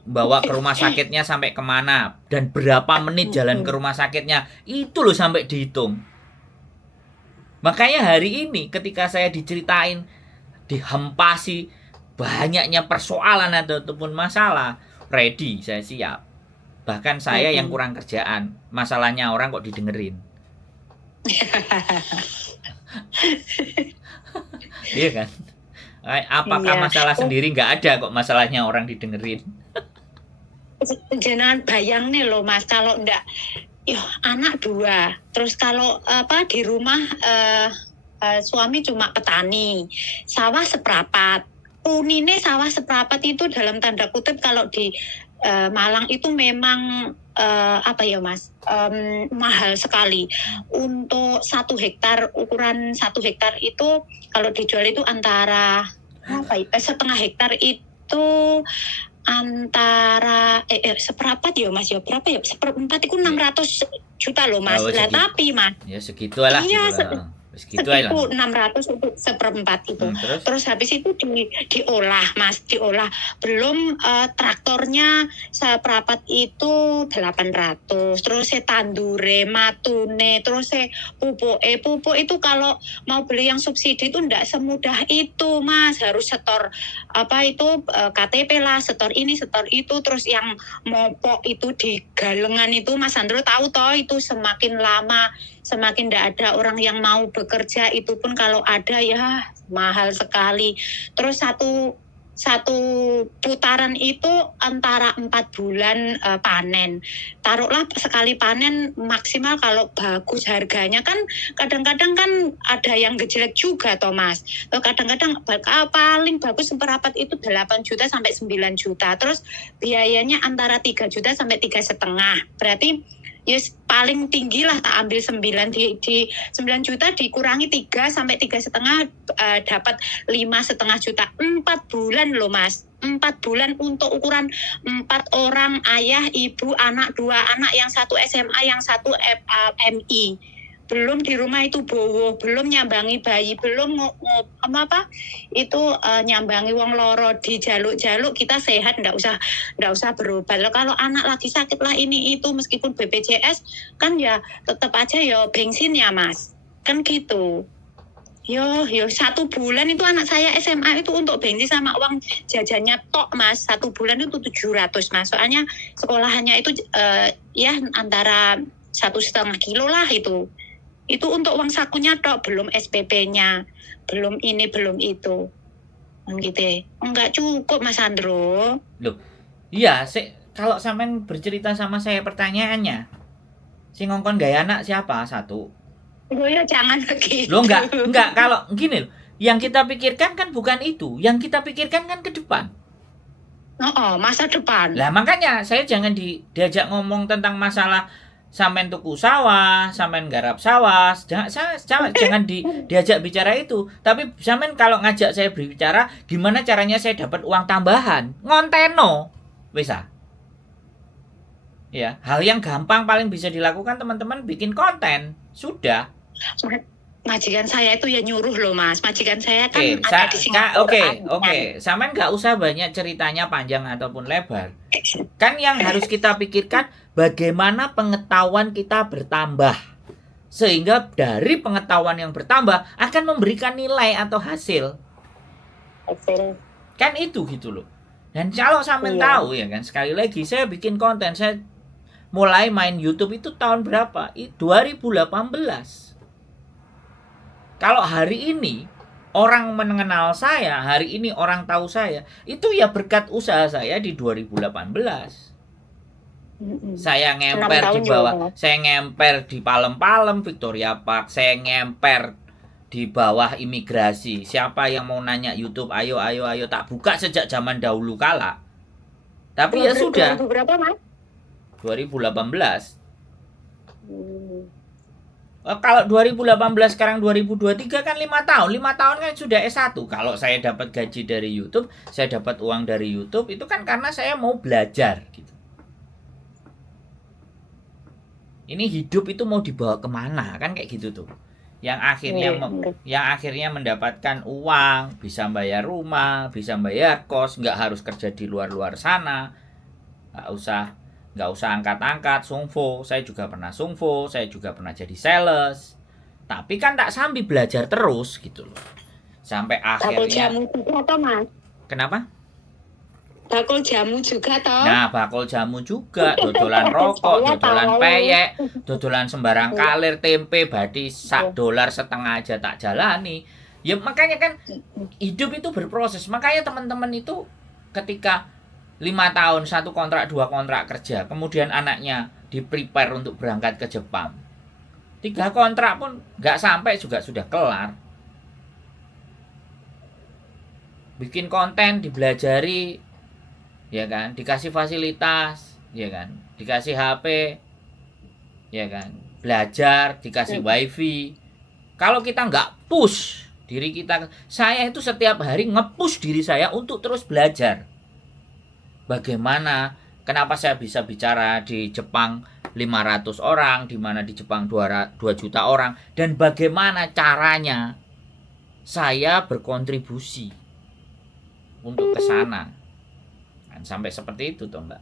bawa ke rumah sakitnya sampai kemana, dan berapa menit jalan ke rumah sakitnya, itu loh sampai dihitung. Makanya hari ini ketika saya diceritain, dihempasi banyaknya persoalan ataupun masalah, ready, saya siap. Bahkan saya yang kurang kerjaan, masalahnya orang kok didengerin. Iya kan? Apakah masalah sendiri nggak ada kok masalahnya orang didengerin? Jangan bayang nih loh Mas, kalau enggak, anak 2, terus kalau di rumah suami cuma petani, sawah seperapat, unine sawah seprapat itu dalam tanda kutip kalau di Malang itu memang apa ya Mas, mahal sekali. Untuk 1 hektar, ukuran 1 hektar itu kalau dijual itu antara setengah hektar itu antara seperapat ya Mas ya, berapa ya, 1/4 itu 600 juta loh Mas. Oh, Lah tapi Mas, ya segitu lah iya, gitu lah. Segitu aja lah. 600 untuk 1/4 itu. Terus? Terus habis itu diolah Mas, diolah. Belum traktornya seperapat itu 800. Terus tandure, matune, terus pupuk itu kalau mau beli yang subsidi itu enggak semudah itu Mas. Harus setor KTP lah, setor ini, setor itu. Terus yang mopok itu di galengan itu Mas Sandro tahu toh, itu semakin lama semakin tidak ada orang yang mau bekerja, itu pun kalau ada ya mahal sekali. Terus satu putaran itu antara 4 bulan panen. Taruhlah sekali panen maksimal kalau bagus harganya kan kadang-kadang kan ada yang gejlek juga toh Mas. Kadang-kadang paling bagus seperapat itu 8 juta sampai 9 juta. Terus biayanya antara 3 juta sampai 3,5. Berarti yes, paling tinggi lah tak ambil 9 di 9 juta dikurangi 3 sampai 3,5 dapat 5,5 juta. 4 bulan loh Mas. 4 bulan untuk ukuran 4 orang, ayah, ibu, anak, 2 anak, yang 1 SMA, yang 1 MI. Belum di rumah itu bowo, belum nyambangi bayi, belum nyambangi wong loro, di jaluk-jaluk kita sehat, ndak usah berobat. Kalau anak lagi sakit lah ini itu, meskipun BPJS kan ya tetap aja ya bensin ya Mas, kan gitu. Yo 1 bulan itu anak saya SMA itu untuk bensin sama uang jajannya tok Mas, 1 bulan itu 700 Mas. Soalnya sekolahannya itu ya antara 1,5 kilo lah itu. Itu untuk uang sakunya tok, belum SPP-nya, belum ini, belum itu. Gitu. Enggak cukup Mas Sandro. Loh, iya, kalau sampean bercerita sama saya pertanyaannya, si ngongkon gaya anak siapa? 1. Oh ya jangan begitu. Loh enggak, kalau gini loh, yang kita pikirkan kan bukan itu, yang kita pikirkan kan ke depan. Masa depan. Lah makanya saya jangan diajak ngomong tentang masalah sampean tuku sawah, sampean garap sawah, jangan diajak bicara itu. Tapi sampean kalau ngajak saya berbicara, gimana caranya saya dapat uang tambahan? Ngonteno, bisa. Ya, hal yang gampang paling bisa dilakukan teman-teman bikin konten, sudah. Majikan saya itu ya nyuruh loh Mas. Majikan saya kan ada di Singapura. Oke. Sampean nggak usah banyak ceritanya panjang ataupun lebar. Kan yang harus kita pikirkan bagaimana pengetahuan kita bertambah. Sehingga dari pengetahuan yang bertambah akan memberikan nilai atau hasil. Kan itu gitu loh. Dan kalau sampean tahu ya kan, sekali lagi saya bikin konten, saya mulai main YouTube itu tahun berapa? 2018. Kalau hari ini orang mengenal saya, hari ini orang tahu saya, itu ya berkat usaha saya di 2018. Saya ngemper di bawah, saya ngemper di Palem-Palem, Victoria Park, saya ngemper di bawah imigrasi. Siapa yang mau nanya YouTube, ayo tak buka sejak zaman dahulu kala. Tapi ya sudah. Berapa Mas? 2018. Kalau 2018 sekarang 2023 kan 5 tahun. 5 tahun kan sudah S1. Kalau saya dapat gaji dari YouTube, saya dapat uang dari YouTube, itu kan karena saya mau belajar gitu. Ini hidup itu mau dibawa kemana kan kayak gitu tuh. Yang akhirnya mendapatkan uang, bisa bayar rumah, bisa bayar kos, nggak harus kerja di luar sana. Nggak usah angkat-angkat sungfo. Saya juga pernah sungfo, saya juga pernah jadi sales. Tapi kan tak sambil belajar terus gitu loh. Sampai akhirnya. Bakul jamu juga toh Mas? Kenapa? Bakul jamu juga toh? Nah, bakul jamu juga, dodolan rokok, dodolan peyek, dodolan sembarang kalir, tempe, badi $1.50 aja tak jalani. Ya makanya kan hidup itu berproses. Makanya teman-teman itu ketika 5 tahun, 1 kontrak, 2 kontrak kerja, kemudian anaknya di-prepare untuk berangkat ke Jepang. 3 kontrak pun nggak sampai juga sudah kelar. bikin konten, dibelajari, ya kan, dikasih fasilitas, ya kan, dikasih HP, ya kan, belajar, dikasih wifi. Kalau kita nggak push diri kita, saya itu setiap hari nge-push diri saya untuk terus belajar. Bagaimana, kenapa saya bisa bicara di Jepang 500 orang, di mana di Jepang 2 juta orang, dan bagaimana caranya saya berkontribusi untuk ke sana. Kan sampai seperti itu toh, Mbak.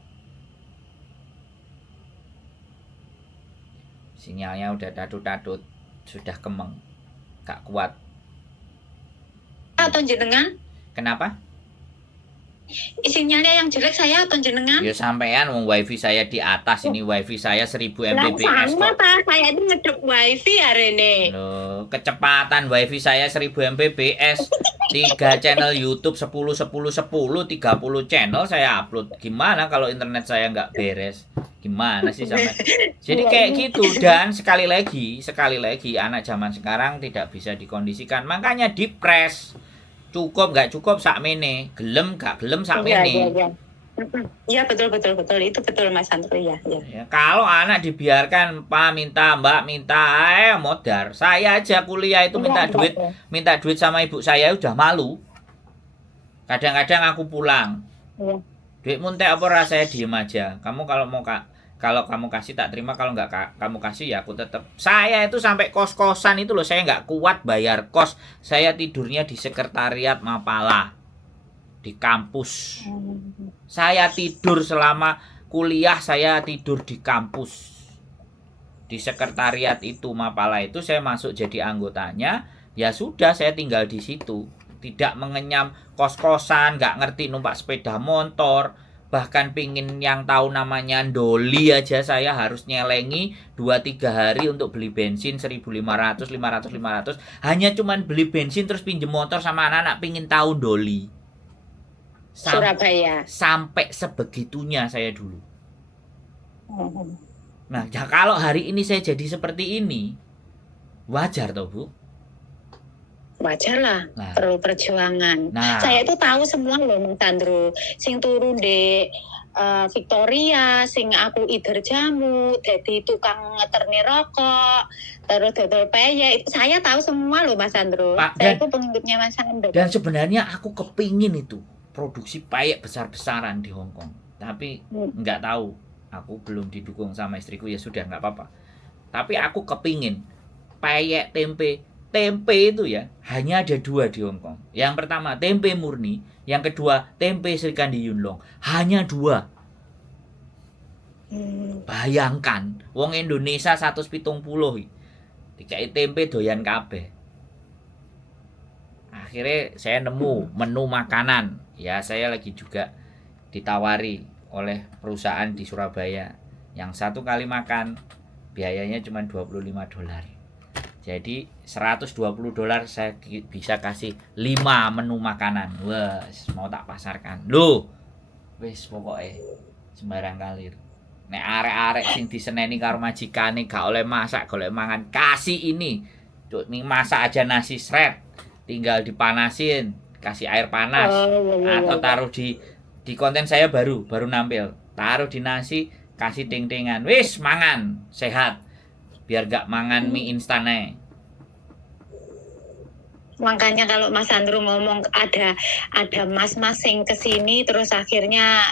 Sinyalnya udah dadut-dadut, sudah kemeng, gak kuat. Atau jenengan? Kenapa? Sinyalnya yang jelek saya atau jenengan? Ya sampean, wong wifi saya di atas, ini wifi saya 1000 Mbps sama kok. ta, saya itu ngeduk wifi hari ini. Loh, kecepatan wifi saya 1000 Mbps. 3 channel YouTube 10 10 10 30 channel saya upload. Gimana kalau internet saya nggak beres? Gimana sih sampai? Jadi kayak gitu. Dan sekali lagi anak zaman sekarang tidak bisa dikondisikan. Makanya dipres. Cukup nggak cukup sakmene, gelem gak gelem sakmene. Iya betul itu betul Mas Andro ya. Ya, kalau anak dibiarkan Pak minta, Mbak minta, modar. Saya aja kuliah itu minta duit sama ibu saya udah malu. Kadang-kadang aku pulang. Duit muntek apa rasanya diem aja. Kamu kalau kamu kasih tak terima, kalau nggak kamu kasih ya aku tetap. Saya itu sampai kos-kosan itu loh, saya nggak kuat bayar kos. Saya tidurnya di sekretariat Mapala, di kampus. Saya tidur selama kuliah, saya tidur di kampus, di sekretariat itu Mapala itu. Saya masuk jadi anggotanya, ya sudah saya tinggal di situ. Tidak mengenyam kos-kosan, nggak ngerti numpak sepeda motor. Bahkan pingin yang tahu namanya doli aja saya harus nyelengi 2-3 hari untuk beli bensin 1.500, 500. Hanya cuman beli bensin terus pinjem motor sama anak-anak pingin tahu doli. Surabaya. Sampai sebegitunya saya dulu. Nah, ya kalau hari ini saya jadi seperti ini, wajar toh Bu? Wajar lah, perlu perjuangan. Nah, saya itu tahu semua loh Mas Andro. Sing turu di Victoria, sing aku ider jamu, jadi tukang ngeterni rokok, terus dodol peyek, itu saya tahu semua loh Mas Andro. Saya itu pengikutnya Mas Andro. Dan sebenarnya aku kepingin itu produksi peyek besar-besaran di Hong Kong, tapi nggak tahu, aku belum didukung sama istriku, ya sudah nggak apa-apa. Tapi aku kepingin peyek tempe itu ya hanya ada 2 di Hong Kong. Yang pertama tempe murni, yang kedua tempe Sri Kandi Yunlong. Hanya 2. Bayangkan wong Indonesia 170 dikai tempe doyan kabeh. Akhirnya saya nemu menu makanan. Ya saya lagi juga ditawari oleh perusahaan di Surabaya. Yang 1 kali makan biayanya cuma $25. Jadi $120 saya bisa kasih 5 menu makanan. Wah, mau tak pasarkan. Loh. Wis pokoknya sembarang kalir. Nek arek-arek sing diseneni karo majikane gak oleh masak, golek mangan, kasih ini. Cuk, ning masak aja nasi sret. Tinggal dipanasin, kasih air panas. Atau taruh di konten saya baru nampil. Taruh di nasi, kasih ting-tingan. Wis mangan, sehat. Biar gak mangan mie instan aja. Makanya kalau Mas Andro ngomong ada mas-mas yang kesini terus akhirnya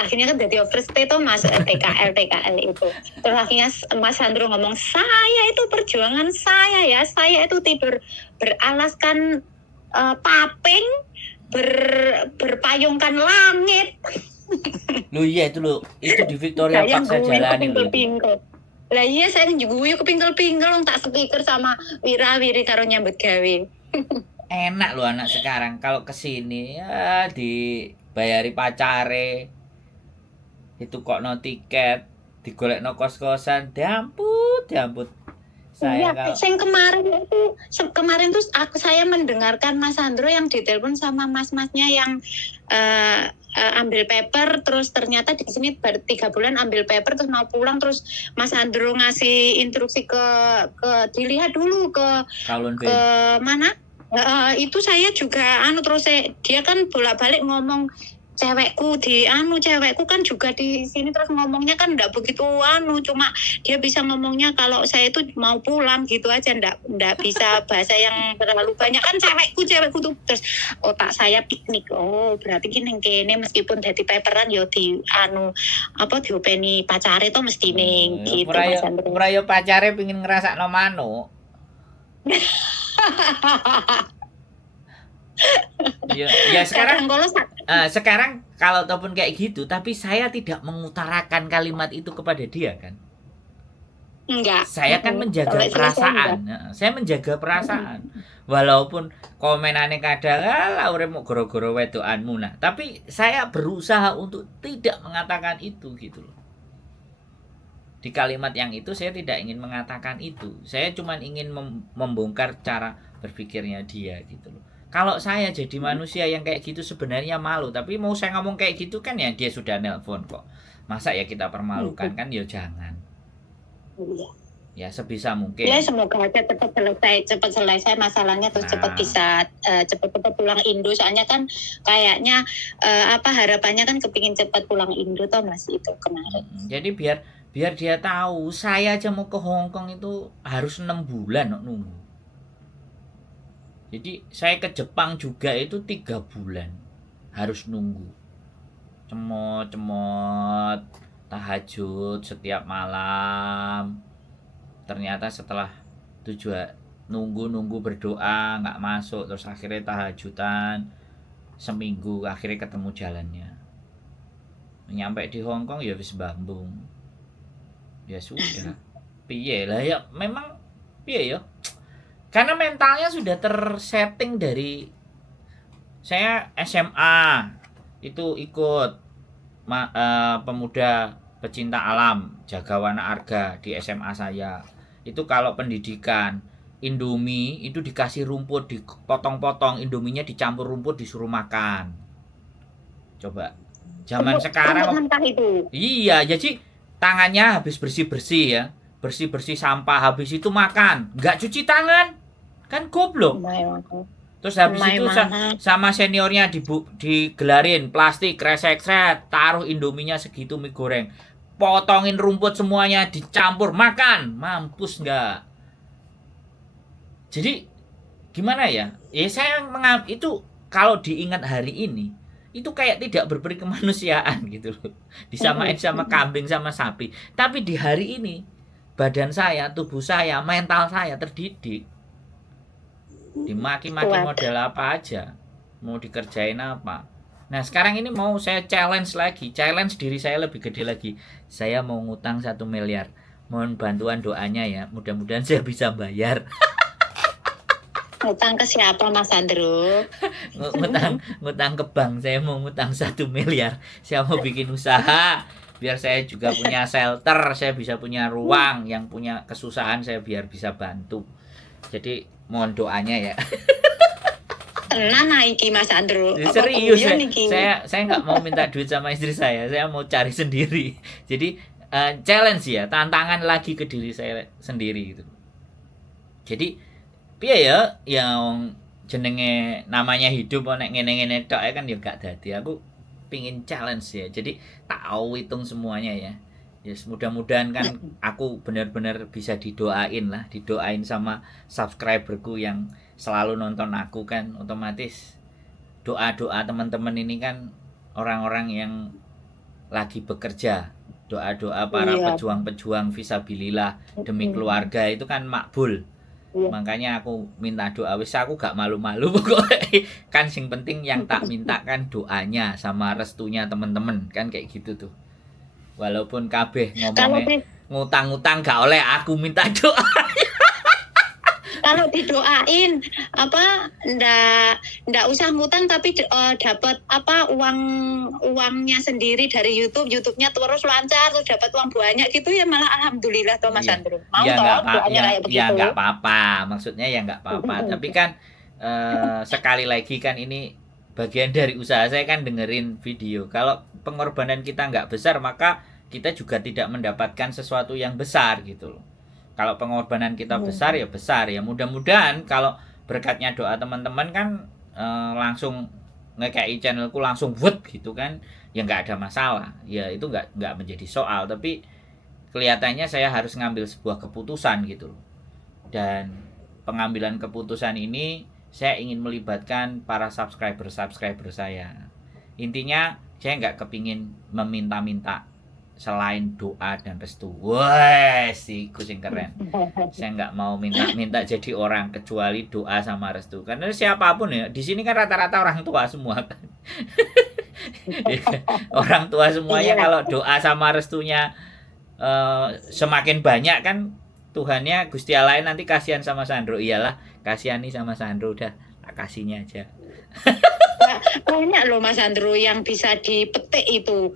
akhirnya kan jadi overstay tuh Mas TKL itu. Terus akhirnya Mas Andro ngomong saya itu perjuangan saya itu tidur beralaskan paping berpayungkan langit. Lu iya itu di Victoria Park saya jalani loh. Lah iya saya juga kepingkel-pingkel tak speaker sama wira-wiri karo nyambut gawe. Enak loh anak sekarang kalau kesini ya dibayari pacare. Itu kok no tiket, digolek no kos-kosan, diamput. Saya yang kemarin tuh saya mendengarkan Mas Andro yang ditelepon sama mas-masnya yang ambil paper, terus ternyata di sini baru 3 bulan ambil paper terus mau pulang, terus Mas Andro ngasih instruksi ke dilihat dulu ke mana Itu saya juga terus dia kan bolak-balik ngomong cewekku kan juga di sini terus ngomongnya kan enggak begitu cuma dia bisa ngomongnya kalau saya itu mau pulang gitu aja, enggak bisa bahasa yang terlalu banyak kan cewekku tuh. Terus otak saya piknik, berarti kene meskipun dadi paperan yo di diopeni pacare to mesti ning gitu Mas Andro. Ora yo pacare pengin ngrasakno manuk. Ya sekarang kalau ataupun kayak gitu, tapi saya tidak mengutarakan kalimat itu kepada dia kan. Enggak. Saya kan menjaga perasaan. Saya menjaga perasaan. Walaupun komenannya kadang urip mok goro-goro wedokanmu nah, tapi saya berusaha untuk tidak mengatakan itu gitu loh. Di kalimat yang itu saya tidak ingin mengatakan itu. Saya cuma ingin membongkar cara berpikirnya dia gitu loh. Kalau saya jadi manusia yang kayak gitu sebenarnya malu, tapi mau saya ngomong kayak gitu kan ya dia sudah nelpon kok. Masa ya kita permalukan kan ya jangan. Ya sebisa mungkin. Ya semoga aja cepat selesai masalahnya terus cepat bisa cepat pulang Indo, soalnya kan kayaknya harapannya kan kepingin cepat pulang Indo toh Mas itu kemarin. Jadi biar dia tahu saya aja mau ke Hong Kong itu harus 6 bulan nunggu. Jadi saya ke Jepang juga itu 3 bulan harus nunggu. Cemot tahajud setiap malam. Ternyata setelah nunggu berdoa nggak masuk, terus akhirnya tahajudan seminggu, akhirnya ketemu jalannya. Nyampe di Hong Kong ya wis bambung. Ya sudah. Piye lah ya, memang piye ya. Karena mentalnya sudah tersetting dari saya SMA itu ikut pemuda pecinta alam Jagawana Arga di SMA saya. Itu kalau pendidikan Indomie itu dikasih rumput dipotong-potong, Indominya dicampur rumput disuruh makan. Coba zaman sekarang itu. Iya, jadi tangannya habis bersih-bersih ya. Bersih-bersih sampah, habis itu makan, enggak cuci tangan. Kan goblok. Terus habis itu sama seniornya digelarin plastik kresek-kresek, taruh Indominya segitu mie goreng. Potongin rumput semuanya dicampur makan, mampus enggak. Jadi gimana ya? Ya saya itu kalau diingat hari ini itu kayak tidak berperi kemanusiaan gitu loh. Disamain sama kambing sama sapi. Tapi di hari ini badan saya, tubuh saya, mental saya terdidik. Dimaki-maki model apa aja, mau dikerjain apa. Nah sekarang ini mau saya challenge diri saya lebih gede lagi. Saya mau ngutang 1 miliar. Mohon bantuan doanya ya, mudah-mudahan saya bisa bayar. Ngutang ke siapa Mas Andro? ngutang ke bank. Saya mau ngutang 1 miliar. Saya mau bikin usaha biar saya juga punya shelter, saya bisa punya ruang, yang punya kesusahan saya biar bisa bantu. Jadi mohon doanya ya. Tenan iki Mas Andro. Serius saya nggak mau minta duit sama istri saya mau cari sendiri. Jadi challenge ya, tantangan lagi ke diri saya sendiri gitu. Jadi piye ya yang jenenge namanya hidup nek ngene-ngene tok kan ya gak dadi. Aku pingin challenge ya. Jadi tahu hitung semuanya ya. Yes, mudah-mudahan kan aku benar-benar bisa didoain sama subscriberku yang selalu nonton aku kan. Otomatis doa-doa teman-teman ini kan orang-orang yang lagi bekerja, doa-doa para pejuang-pejuang fisabilillah demi keluarga itu kan makbul. Makanya aku minta doa, wis aku gak malu-malu pokoknya. Kan sing penting yang tak minta kan doanya sama restunya teman-teman kan kayak gitu tuh. Walaupun kabeh ngomongnya ngutang-ngutang gak oleh, aku minta doa. Kalau didoain ndak usah ngutang tapi dapat uangnya sendiri dari YouTube-nya terus lancar terus dapat uang banyak gitu ya malah alhamdulillah toh Mas Andro. Mau toh ya enggak apa-apa. Maksudnya ya enggak apa-apa. Tapi kan sekali lagi kan ini bagian dari usaha saya kan dengerin video. Kalau pengorbanan kita enggak besar maka kita juga tidak mendapatkan sesuatu yang besar gitu loh. Kalau pengorbanan kita besar ya besar ya. Mudah-mudahan kalau berkatnya doa teman-teman kan langsung ngekei channelku langsung wet gitu kan, ya nggak ada masalah, ya itu nggak menjadi soal. Tapi kelihatannya saya harus ngambil sebuah keputusan gitu loh. Dan pengambilan keputusan ini saya ingin melibatkan para subscriber saya. Intinya saya nggak kepingin meminta-minta selain doa dan restu. Wah, sih kucing keren. Saya nggak mau minta jadi orang kecuali doa sama restu. Karena siapapun ya, di sini kan rata-rata orang tua semua kan. Orang tua semuanya kalau doa sama restunya semakin banyak kan, Tuhannya Gusti Allah nanti kasihan sama Sandro. Iyalah, kasihani sama Sandro, udah tak kasihnya aja. Banyak loh Mas Andrew yang bisa dipetik itu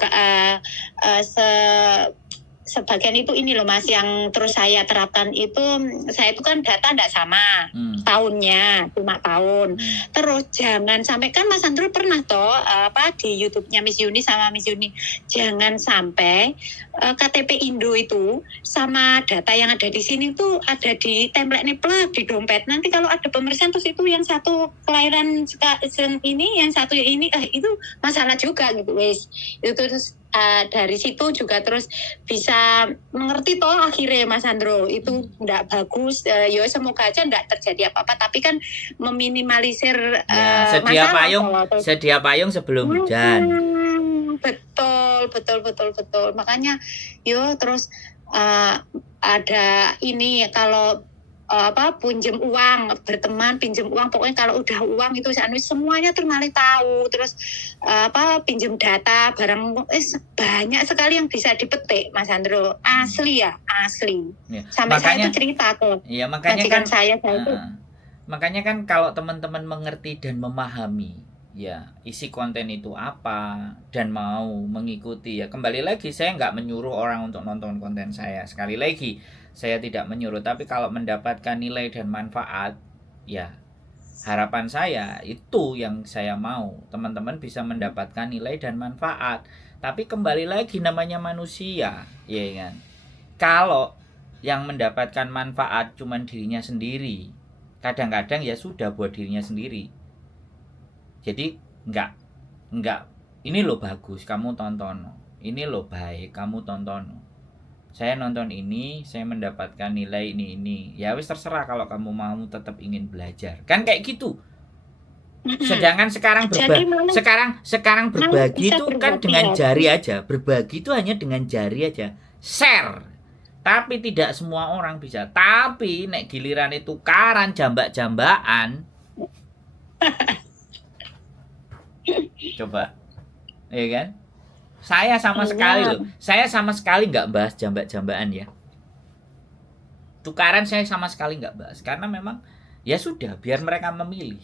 sebagian itu ini loh Mas, yang terus saya terapkan itu. Saya itu kan data tidak sama tahunnya, cuma tahun. Terus jangan sampai, kan Mas Andrew pernah toh di YouTube-nya Miss Yuni sama Miss Yuni, jangan sampai KTP Indo itu sama data yang ada di sini tuh ada di template plug di dompet. Nanti kalau ada pemeriksaan terus itu yang satu kelahiran ini, yang satu yang ini, itu masalah juga gitu wes. Itu terus dari situ juga terus bisa mengerti toh akhirnya Mas Andro itu enggak bagus. Ya semoga aja enggak terjadi apa-apa, tapi kan meminimalisir sedia payung sebelum hujan. Betul. Makanya terus ada ini, kalau pinjam uang, berteman pinjam uang, pokoknya kalau udah uang itu semuanya tuh malah tahu. Terus pinjam data barang, banyak sekali yang bisa dipetik Mas Andro. Asli ya. Sampai makanya, saya tuh cerita ke majikan saya itu. Makanya kan kalau teman-teman mengerti dan memahami ya isi konten itu apa dan mau mengikuti, ya kembali lagi saya nggak menyuruh orang untuk nonton konten saya. Sekali lagi saya tidak menyuruh, tapi kalau mendapatkan nilai dan manfaat, ya harapan saya itu yang saya mau, teman-teman bisa mendapatkan nilai dan manfaat. Tapi kembali lagi namanya manusia, ya kan. Kalau yang mendapatkan manfaat cuman dirinya sendiri, kadang-kadang ya sudah buat dirinya sendiri. Jadi enggak ini loh bagus kamu tonton, ini loh baik kamu tonton. Saya nonton ini, saya mendapatkan nilai ini. Ya wis terserah kalau kamu mau tetap ingin belajar. Kan kayak gitu. Sedangkan sekarang sekarang berbagi itu kan dengan jari aja. Berbagi itu hanya dengan jari aja. Share. Tapi tidak semua orang bisa. Tapi nek giliran itu tukaran jambak-jambakan. Coba. Iya kan? Saya sama sekali nggak bahas jambak-jambakan ya. Tukaran saya sama sekali nggak bahas, karena memang ya sudah biar mereka memilih.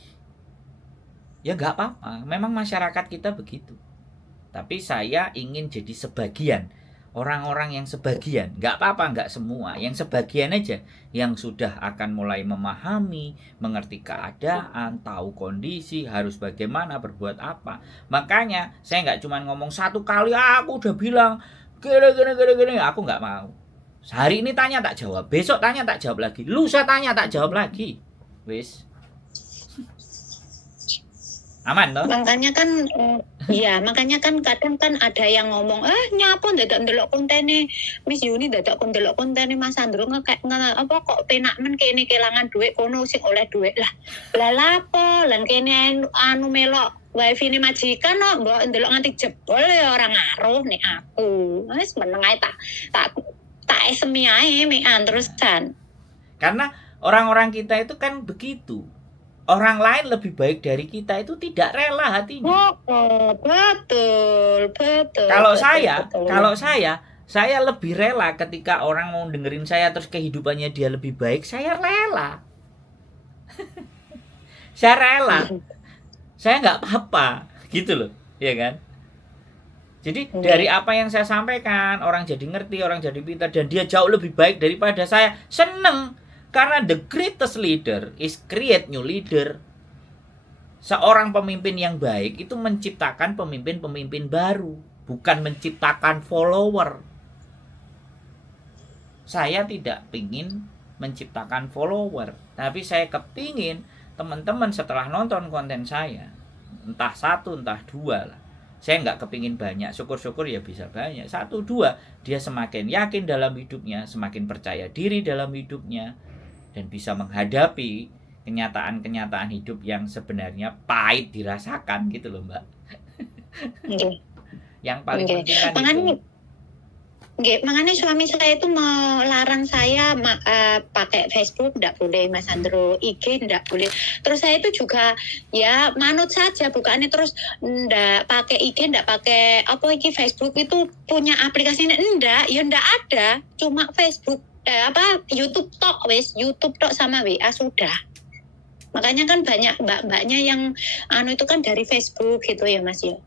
Ya nggak apa-apa, memang masyarakat kita begitu. Tapi saya ingin jadi sebagian, orang-orang yang sebagian, nggak apa-apa, nggak semua, yang sebagian aja, yang sudah akan mulai memahami, mengerti keadaan, tahu kondisi, harus bagaimana, berbuat apa. Makanya saya nggak cuma ngomong satu kali, aku udah bilang gini, aku nggak mau. Hari ini tanya tak jawab, besok tanya tak jawab lagi, lusa tanya tak jawab lagi, wis. Aman toh? Makanya kan kadang kan ada yang ngomong nyapa dadak ndelok kontene Miss Yuni, dadak ndelok kontene Mas Andro kok penak men kene kelangan duit kono sing oleh duit lah lapo lan kene anu melok wifi ini majikan mbok ndelok nganti jebol ya ora ngaruh nek aku. Wis meneng ae tak esemi ae mekan terusan. Karena orang-orang kita itu kan begitu. Orang lain lebih baik dari kita itu tidak rela hatinya. Betul. Kalau saya lebih rela ketika orang mau dengerin saya terus kehidupannya dia lebih baik, saya rela. Saya rela. Saya nggak apa-apa, gitu loh, ya kan? Jadi dari apa yang saya sampaikan, orang jadi ngerti, orang jadi pintar, dan dia jauh lebih baik daripada saya, seneng. Karena the greatest leader is create new leader. Seorang pemimpin yang baik itu menciptakan pemimpin-pemimpin baru, bukan menciptakan follower. Saya tidak ingin menciptakan follower, tapi saya kepingin teman-teman setelah nonton konten saya, entah 1 entah 2 lah, saya nggak kepingin banyak, syukur-syukur ya bisa banyak, 1 2, dia semakin yakin dalam hidupnya, semakin percaya diri dalam hidupnya, dan bisa menghadapi kenyataan-kenyataan hidup yang sebenarnya pahit dirasakan gitu loh Mbak. Yang paling penting kan itu. Makanya suami saya itu melarang saya pakai Facebook, enggak boleh Mas Andro, IG enggak boleh. Terus saya itu juga ya manut saja, bukannya terus enggak pakai IG, enggak pakai Facebook itu punya aplikasinya, enggak ada, cuma Facebook YouTube tok YouTube tok sama WA sudah. Makanya kan banyak mbak-mbaknya yang itu kan dari Facebook gitu ya Mas ya.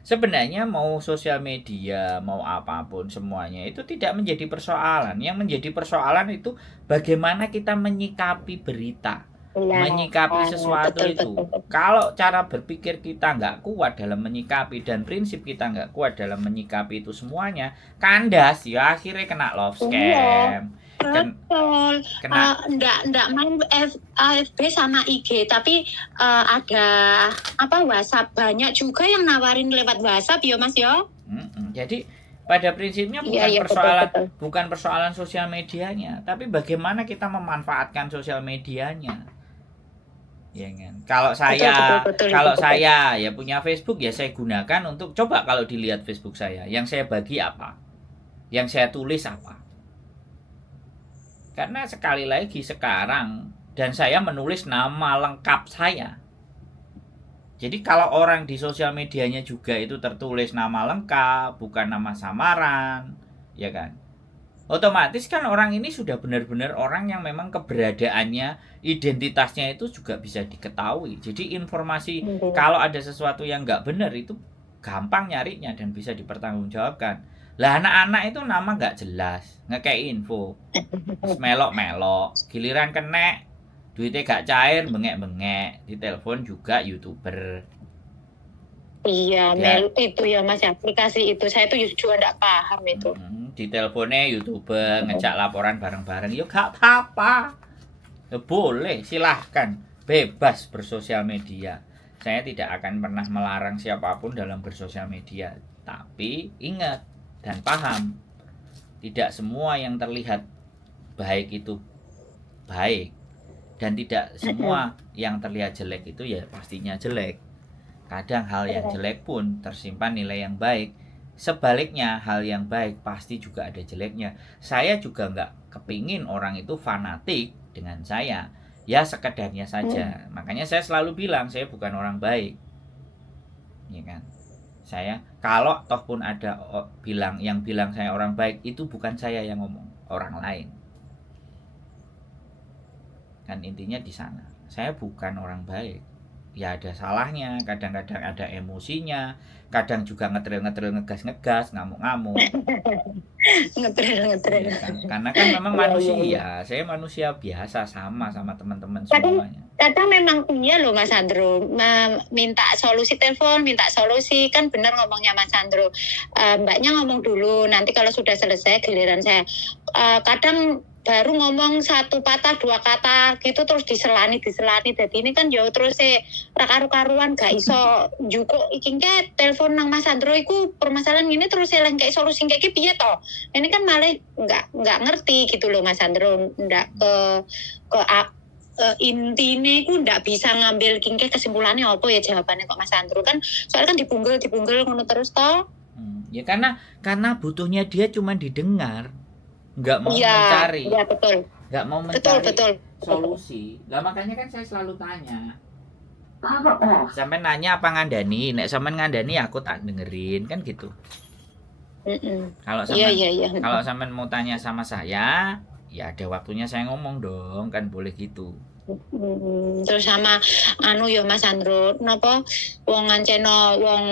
Sebenarnya mau sosial media, mau apapun semuanya itu tidak menjadi persoalan. Yang menjadi persoalan itu bagaimana kita menyikapi berita, menyikapi sesuatu itu. Kalau cara berpikir kita nggak kuat dalam menyikapi dan prinsip kita nggak kuat dalam menyikapi itu semuanya, kandas ya akhirnya kena love scam. Betul. Enggak main AFB sama IG, tapi ada WhatsApp, banyak juga yang nawarin lewat WhatsApp ya Mas yo. Jadi pada prinsipnya bukan persoalan sosial medianya, tapi bagaimana kita memanfaatkan sosial medianya. Ya kan. Kalau saya ya punya Facebook ya saya gunakan untuk coba kalau dilihat Facebook saya, yang saya bagi apa? Yang saya tulis apa? Karena sekali lagi sekarang dan saya menulis nama lengkap saya. Jadi kalau orang di sosial medianya juga itu tertulis nama lengkap, bukan nama samaran, ya kan? Otomatis kan orang ini sudah benar-benar orang yang memang keberadaannya, identitasnya itu juga bisa diketahui. Jadi informasi kalau ada sesuatu yang nggak benar itu gampang nyarinya dan bisa dipertanggungjawabkan. Lah anak-anak itu nama nggak jelas, ngekei info, melok-melok, giliran kena, duitnya gak cair, bengek-bengek, ditelepon juga YouTuber. Iya, itu ya Mas, aplikasi itu saya tuh juga nggak paham itu. Diteleponnya YouTuber, ngejak laporan bareng-bareng, yuk gak apa-apa, ya boleh, silahkan, bebas bersosial media. Saya tidak akan pernah melarang siapapun dalam bersosial media, tapi ingat dan paham, tidak semua yang terlihat baik itu baik, dan tidak semua yang terlihat jelek itu ya pastinya jelek. Kadang hal yang jelek pun tersimpan nilai yang baik. Sebaliknya hal yang baik pasti juga ada jeleknya. Saya juga nggak kepingin orang itu fanatik dengan saya, ya sekedarnya saja. Makanya saya selalu bilang saya bukan orang baik, ya kan. Saya kalau toh pun ada yang bilang saya orang baik, itu bukan saya yang ngomong, orang lain. Kan intinya di sana. Saya bukan orang baik. Ya ada salahnya, kadang-kadang ada emosinya, kadang juga ngetril, ngegas, ngamuk-ngamuk. Ngetril. Ya kan? Karena kan memang manusia, saya manusia biasa sama teman-teman semuanya. Kadang memang iya loh Mas Andro, minta solusi telepon, minta solusi, kan benar ngomongnya Mas Andro. Mbaknya ngomong dulu, nanti kalau sudah selesai giliran saya. Kadang baru ngomong 1 patah 2 kata gitu terus diselani. Jadi ini kan jauh terus karu-karuan gak iso juga iki telepon nang Mas Andro iku permasalahan ini terus eleng kayak solusi kayak piye toh. Ini kan malah nggak ngerti gitu loh Mas Andro, ndak ke intinya aku ndak bisa ngambil kesimpulannya apa ya jawabannya kok Mas Andro, kan soalnya kan dibunggel ngono terus toh. Ya karena butuhnya dia cuma didengar, nggak mau mencari. Iya betul. Nggak mau mencari betul. solusi. Lah makanya kan saya selalu tanya. Sampai nanya apa ngandani, nek sampean ngandani aku tak dengerin kan gitu. Kalau sampean kalau sampean mau tanya sama saya, ya ada waktunya saya ngomong dong, kan boleh gitu. Terus sama ya Mas Andro, napa wong nganceno wong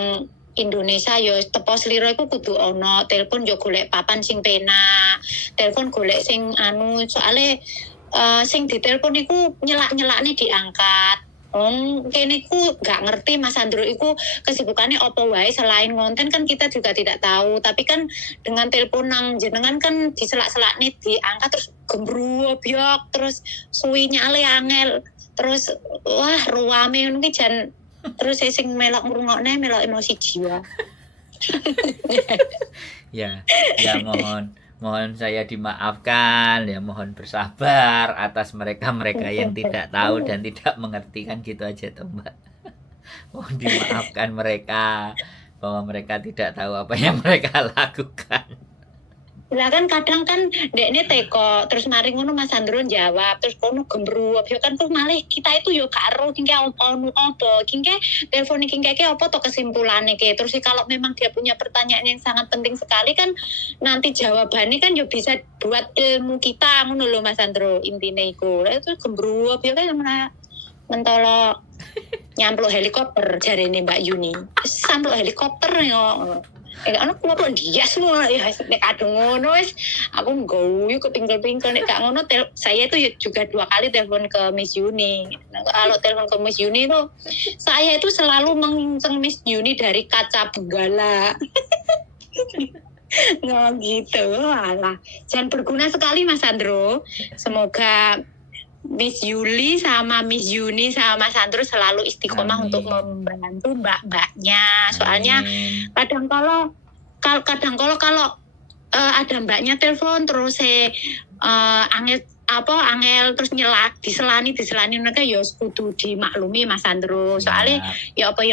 Indonesia yo tepo slira iku kudu ana telepon yo golek papan sing penak, telepon golek sing soalnya sing ditelepon iku nyelak-nyelakne diangkat. Kene ku gak ngerti Mas Andro iku kesibukannya apa wae selain konten, kan kita juga tidak tahu, tapi kan dengan telepon nang jenengan kan diselak-selakne diangkat terus gembruwo biok terus suwinya ale angel Terus wah ruame ngono ki jan terus sing melok ngrungokne melok emosi jiwa. Ya, mohon saya dimaafkan ya, mohon bersabar atas mereka yang tidak tahu dan tidak mengerti, kan gitu aja tuh Mbak. Mohon dimaafkan mereka bahwa mereka tidak tahu apa yang mereka lakukan. Lah kan kadang kan dekne teko terus mari ngono Mas Sandro jawab terus kono gembruwep yo kan terus malih kita itu yo karo kingke apa kingke telepon kingke apa to kesimpulane ke terus kalau memang dia punya pertanyaan yang sangat penting sekali kan nanti jawabannya kan yo bisa buat ilmu kita ngono lho Mas Sandro intine iku itu gembruwep yo kan mentolo nyampluk helikopter jarene Mbak Yuni sampluk helikopter yo anak kulo kok dia semua ya nek kadung ngono wis aku ngguyu ketinggal-tinggal nek gak ngono saya itu juga 2 kali telepon ke Miss Yuni. Nah, kalau telepon ke Miss Yuni itu saya itu selalu menginceng Miss Yuni dari kaca benggala. Nah gitu alah. Jangan berguna sekali Mas Sandro. Semoga Miss Yuli sama Miss Yuni sama Mas Sandro selalu istiqomah untuk membantu mbak-mbaknya. Soalnya kadang kalau ada mbaknya telepon terus angel terus diselani mereka ya kudu dimaklumi Mas Sandro. Soalnya ya apa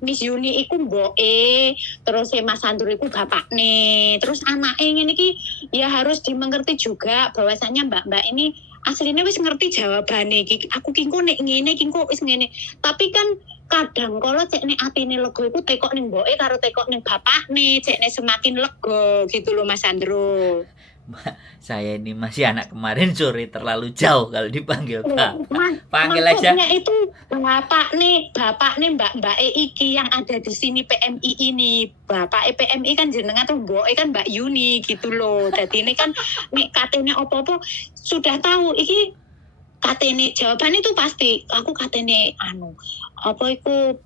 Miss Yuni iku mboke terus Mas Sandro iku bapakne terus anake ngene iki ya harus dimengerti juga bahwasanya mbak-mbak ini aslinya wis ngerti jawabane iki aku kingko nek ngene kingko wis ngene tapi kan kadang kalau cek nek atine lega iku tekok ning mboke karo tekok ning bapakne cek nek semakin lega gitu loh Mas Sandro. Saya ini masih anak kemarin sore terlalu jauh kalau dipanggil Pak. Panggil aja. Maksudnya itu bapak nih mbak iki yang ada di sini PMI ini. Bapak PMI kan jenengan tuh mbok kan Mbak Yuni gitu loh. Jadi ini kan nek katene opo-opo sudah tahu iki katene jawaban itu pasti aku katene apa iku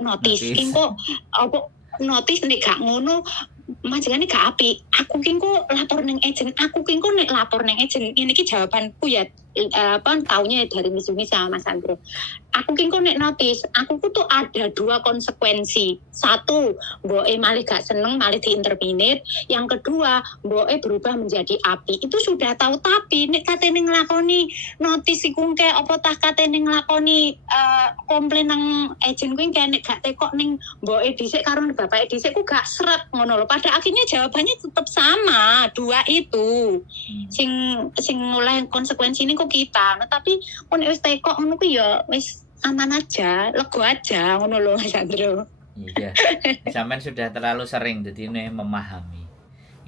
notis kok apa notis nek gak ngono majengane gak apik. Aku ki kok lapor ning agent. Aku ki kok nek lapor ning agent. Ini ki jawabanku ya taunya dari Miss Yuni sama Mas Sandro. Aku ki kok nek notis, aku tuh ada 2 konsekuensi. 1, mboke malih gak seneng, malih diinterminate. Yang kedua, mboke berubah menjadi api. Itu sudah tahu tapi nek katene nglakoni notis iku kayak apa tah katene nglakoni komplain nang agent kuwi nek gak tekok ning mboke dhisik karo bapake dhisik ku gak seret ngono lho. Pada akhirnya jawabannya tetap sama 2 itu sing oleh konsekuensi ini kok kita tapi pun wis tekok ngono ku ya wis aman aja lego aja ngono lho Mas Sandro. Iya sampean sudah terlalu sering jadi ini memahami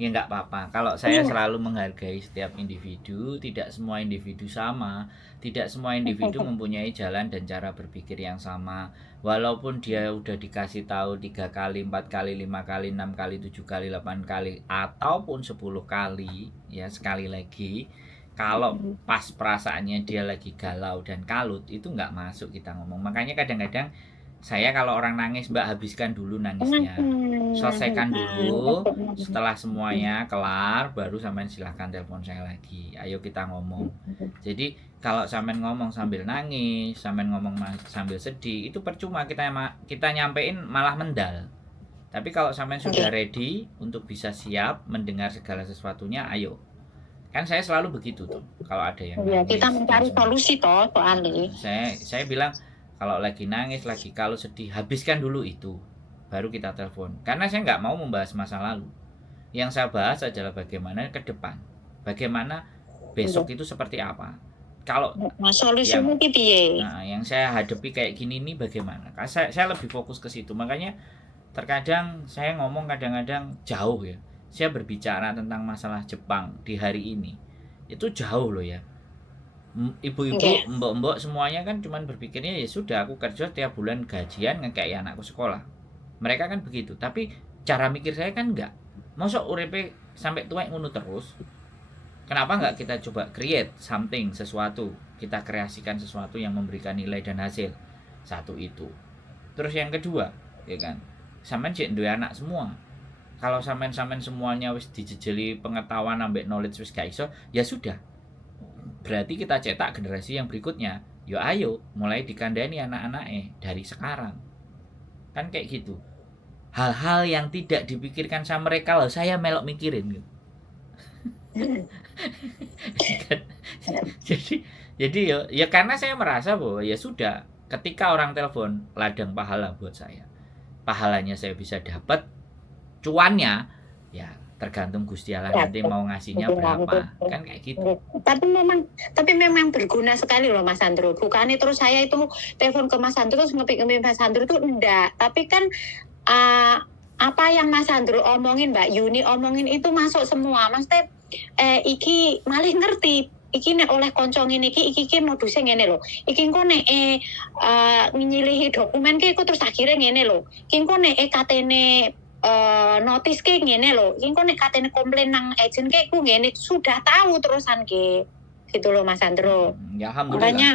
ya nggak apa-apa kalau saya selalu menghargai setiap individu. Tidak semua individu sama, tidak semua individu mempunyai jalan dan cara berpikir yang sama. Walaupun dia udah dikasih tahu 3 kali, 4 kali, 5 kali, 6 kali, 7 kali, 8 kali ataupun 10 kali ya sekali lagi kalau pas perasaannya dia lagi galau dan kalut itu nggak masuk kita ngomong. Makanya kadang-kadang saya kalau orang nangis Mbak habiskan dulu nangisnya, selesaikan dulu, setelah semuanya kelar baru sampean silahkan telepon saya lagi, ayo kita ngomong. Jadi kalau sampean ngomong sambil nangis, sampean ngomong sambil sedih itu percuma, kita nyampein malah mendal. Tapi kalau sampean sudah ready untuk bisa siap mendengar segala sesuatunya, ayo. Kan saya selalu begitu tuh kalau ada yang nangis, kita mencari solusi toh soalnya. Saya bilang kalau lagi nangis, lagi kalau sedih, habiskan dulu itu, baru kita telepon. Karena saya nggak mau membahas masa lalu. Yang saya bahas adalah bagaimana ke depan, bagaimana besok itu seperti apa. Kalau solusimu piye? Nah, yang saya hadapi kayak gini nih bagaimana? Saya lebih fokus ke situ. Makanya terkadang saya ngomong kadang-kadang jauh ya. Saya berbicara tentang masalah Jepang di hari ini itu jauh loh ya. Ibu-ibu, mbok-mbok semuanya kan cuman berpikirnya ya sudah aku kerja tiap bulan gajian ngekei anakku sekolah. Mereka kan begitu, tapi cara mikir saya kan enggak. Mosok uripe sampai tua ngono terus. Kenapa enggak kita coba create something, sesuatu, kita kreasikan sesuatu yang memberikan nilai dan hasil. Satu itu. Terus yang kedua, ya kan. Sampean jek duwe anak semua. Kalau sampean semuanya wis dijejeli pengetahuan ambek knowledge wis gak iso, ya sudah. Berarti kita cetak generasi yang berikutnya. yo ayo mulai dikandani anak-anaknya dari sekarang. Kan kayak gitu. Hal-hal yang tidak dipikirkan sama mereka loh, saya melok mikirin gitu. jadi ya karena saya merasa bahwa ya sudah, ketika orang telepon ladang pahala buat saya, pahalanya saya bisa dapat, cuannya ya tergantung Gusti Allah nanti mau ngasihnya berapa, kan kayak gitu. Tapi memang berguna sekali loh Mas Andro. Bukannya terus saya itu telepon ke Mas Andro terus ngepik-ngepik Mas Andro itu enggak. Tapi kan apa yang Mas Andro omongin, Mbak Yuni omongin itu masuk semua. Mas Tep, iki malih ngerti. Iki nek oleh konco ngene iki modusnya ngene lho. Iki engko nek nyilihi dokumen ki iku terus akhirnya ngene lho. Iki engko nek katene notis ke ngene lho, iki kok nek katene komplain nang agent ke ku ngene, sudah tahu terusan ke gitu loh Mas Andro. Ya alhamdulillah. Makanya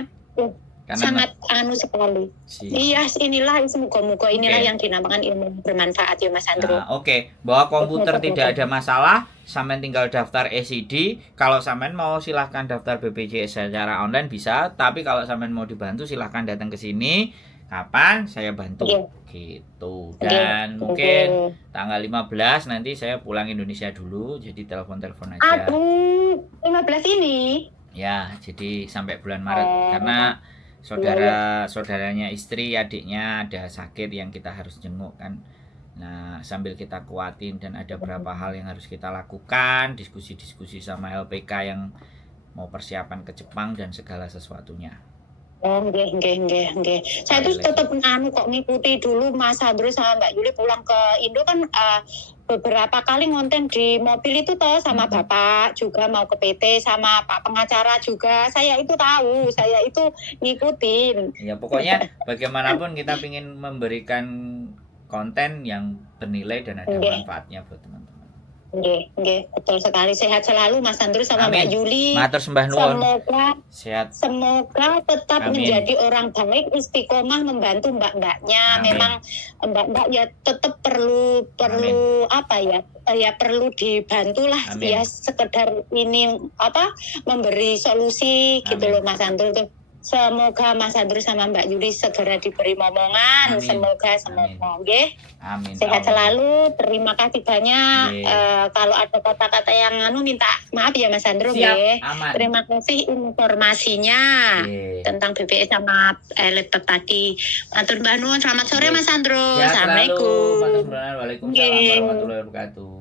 sangat sekali. Iya, inilah semoga-moga inilah yang dinamakan ilmu bermanfaat ya Mas Andro. Nah, oke. Bahwa komputer tidak ada masalah, sampean tinggal daftar ECD. Kalau sampean mau silahkan daftar BPJS secara online bisa, tapi kalau sampean mau dibantu silahkan datang ke sini. Kapan saya bantu gitu. Dan mungkin tanggal 15 nanti saya pulang Indonesia dulu, jadi telepon-telepon aja. Aduh, 15 ini? Ya, jadi sampai bulan Maret karena saudaranya istri, adiknya ada sakit yang kita harus jenguk kan. Nah, sambil kita kuatin dan ada beberapa hal yang harus kita lakukan, diskusi-diskusi sama LPK yang mau persiapan ke Jepang dan segala sesuatunya. Nggih. Saya tuh tetap kok ngikuti dulu Mas Andro sama Mbak Yuli pulang ke Indo kan beberapa kali ngonten di mobil itu toh sama Bapak juga mau ke PT sama Pak pengacara juga. Saya itu tahu, saya itu ngikutin. Ya pokoknya bagaimanapun kita ingin memberikan konten yang bernilai dan ada manfaatnya buat teman-teman. Nggih, betul sekali. Sehat selalu Mas Andro sama Mbak Yuli. Matur sembah nuwun. Semoga tetap menjadi orang baik, istiqomah membantu mbak-mbaknya. Memang mbak-mbak ya tetap perlu apa ya? Ya perlu dibantulah ya sekedar ini memberi solusi gitu loh Mas Andro tuh. Semoga Mas Andro sama Mbak Yuli segera diberi momongan. Semoga. Nggih. Amin. Sehat selalu. Terima kasih banyak. Kalau ada kata-kata yang minta maaf ya Mas Andro. Siap, terima kasih informasinya tentang BPS sama laptop tadi. Matur nuwun. Selamat sore Mas Andro. Assalamualaikum. Waalaikumsalam warahmatullahi wabarakatuh.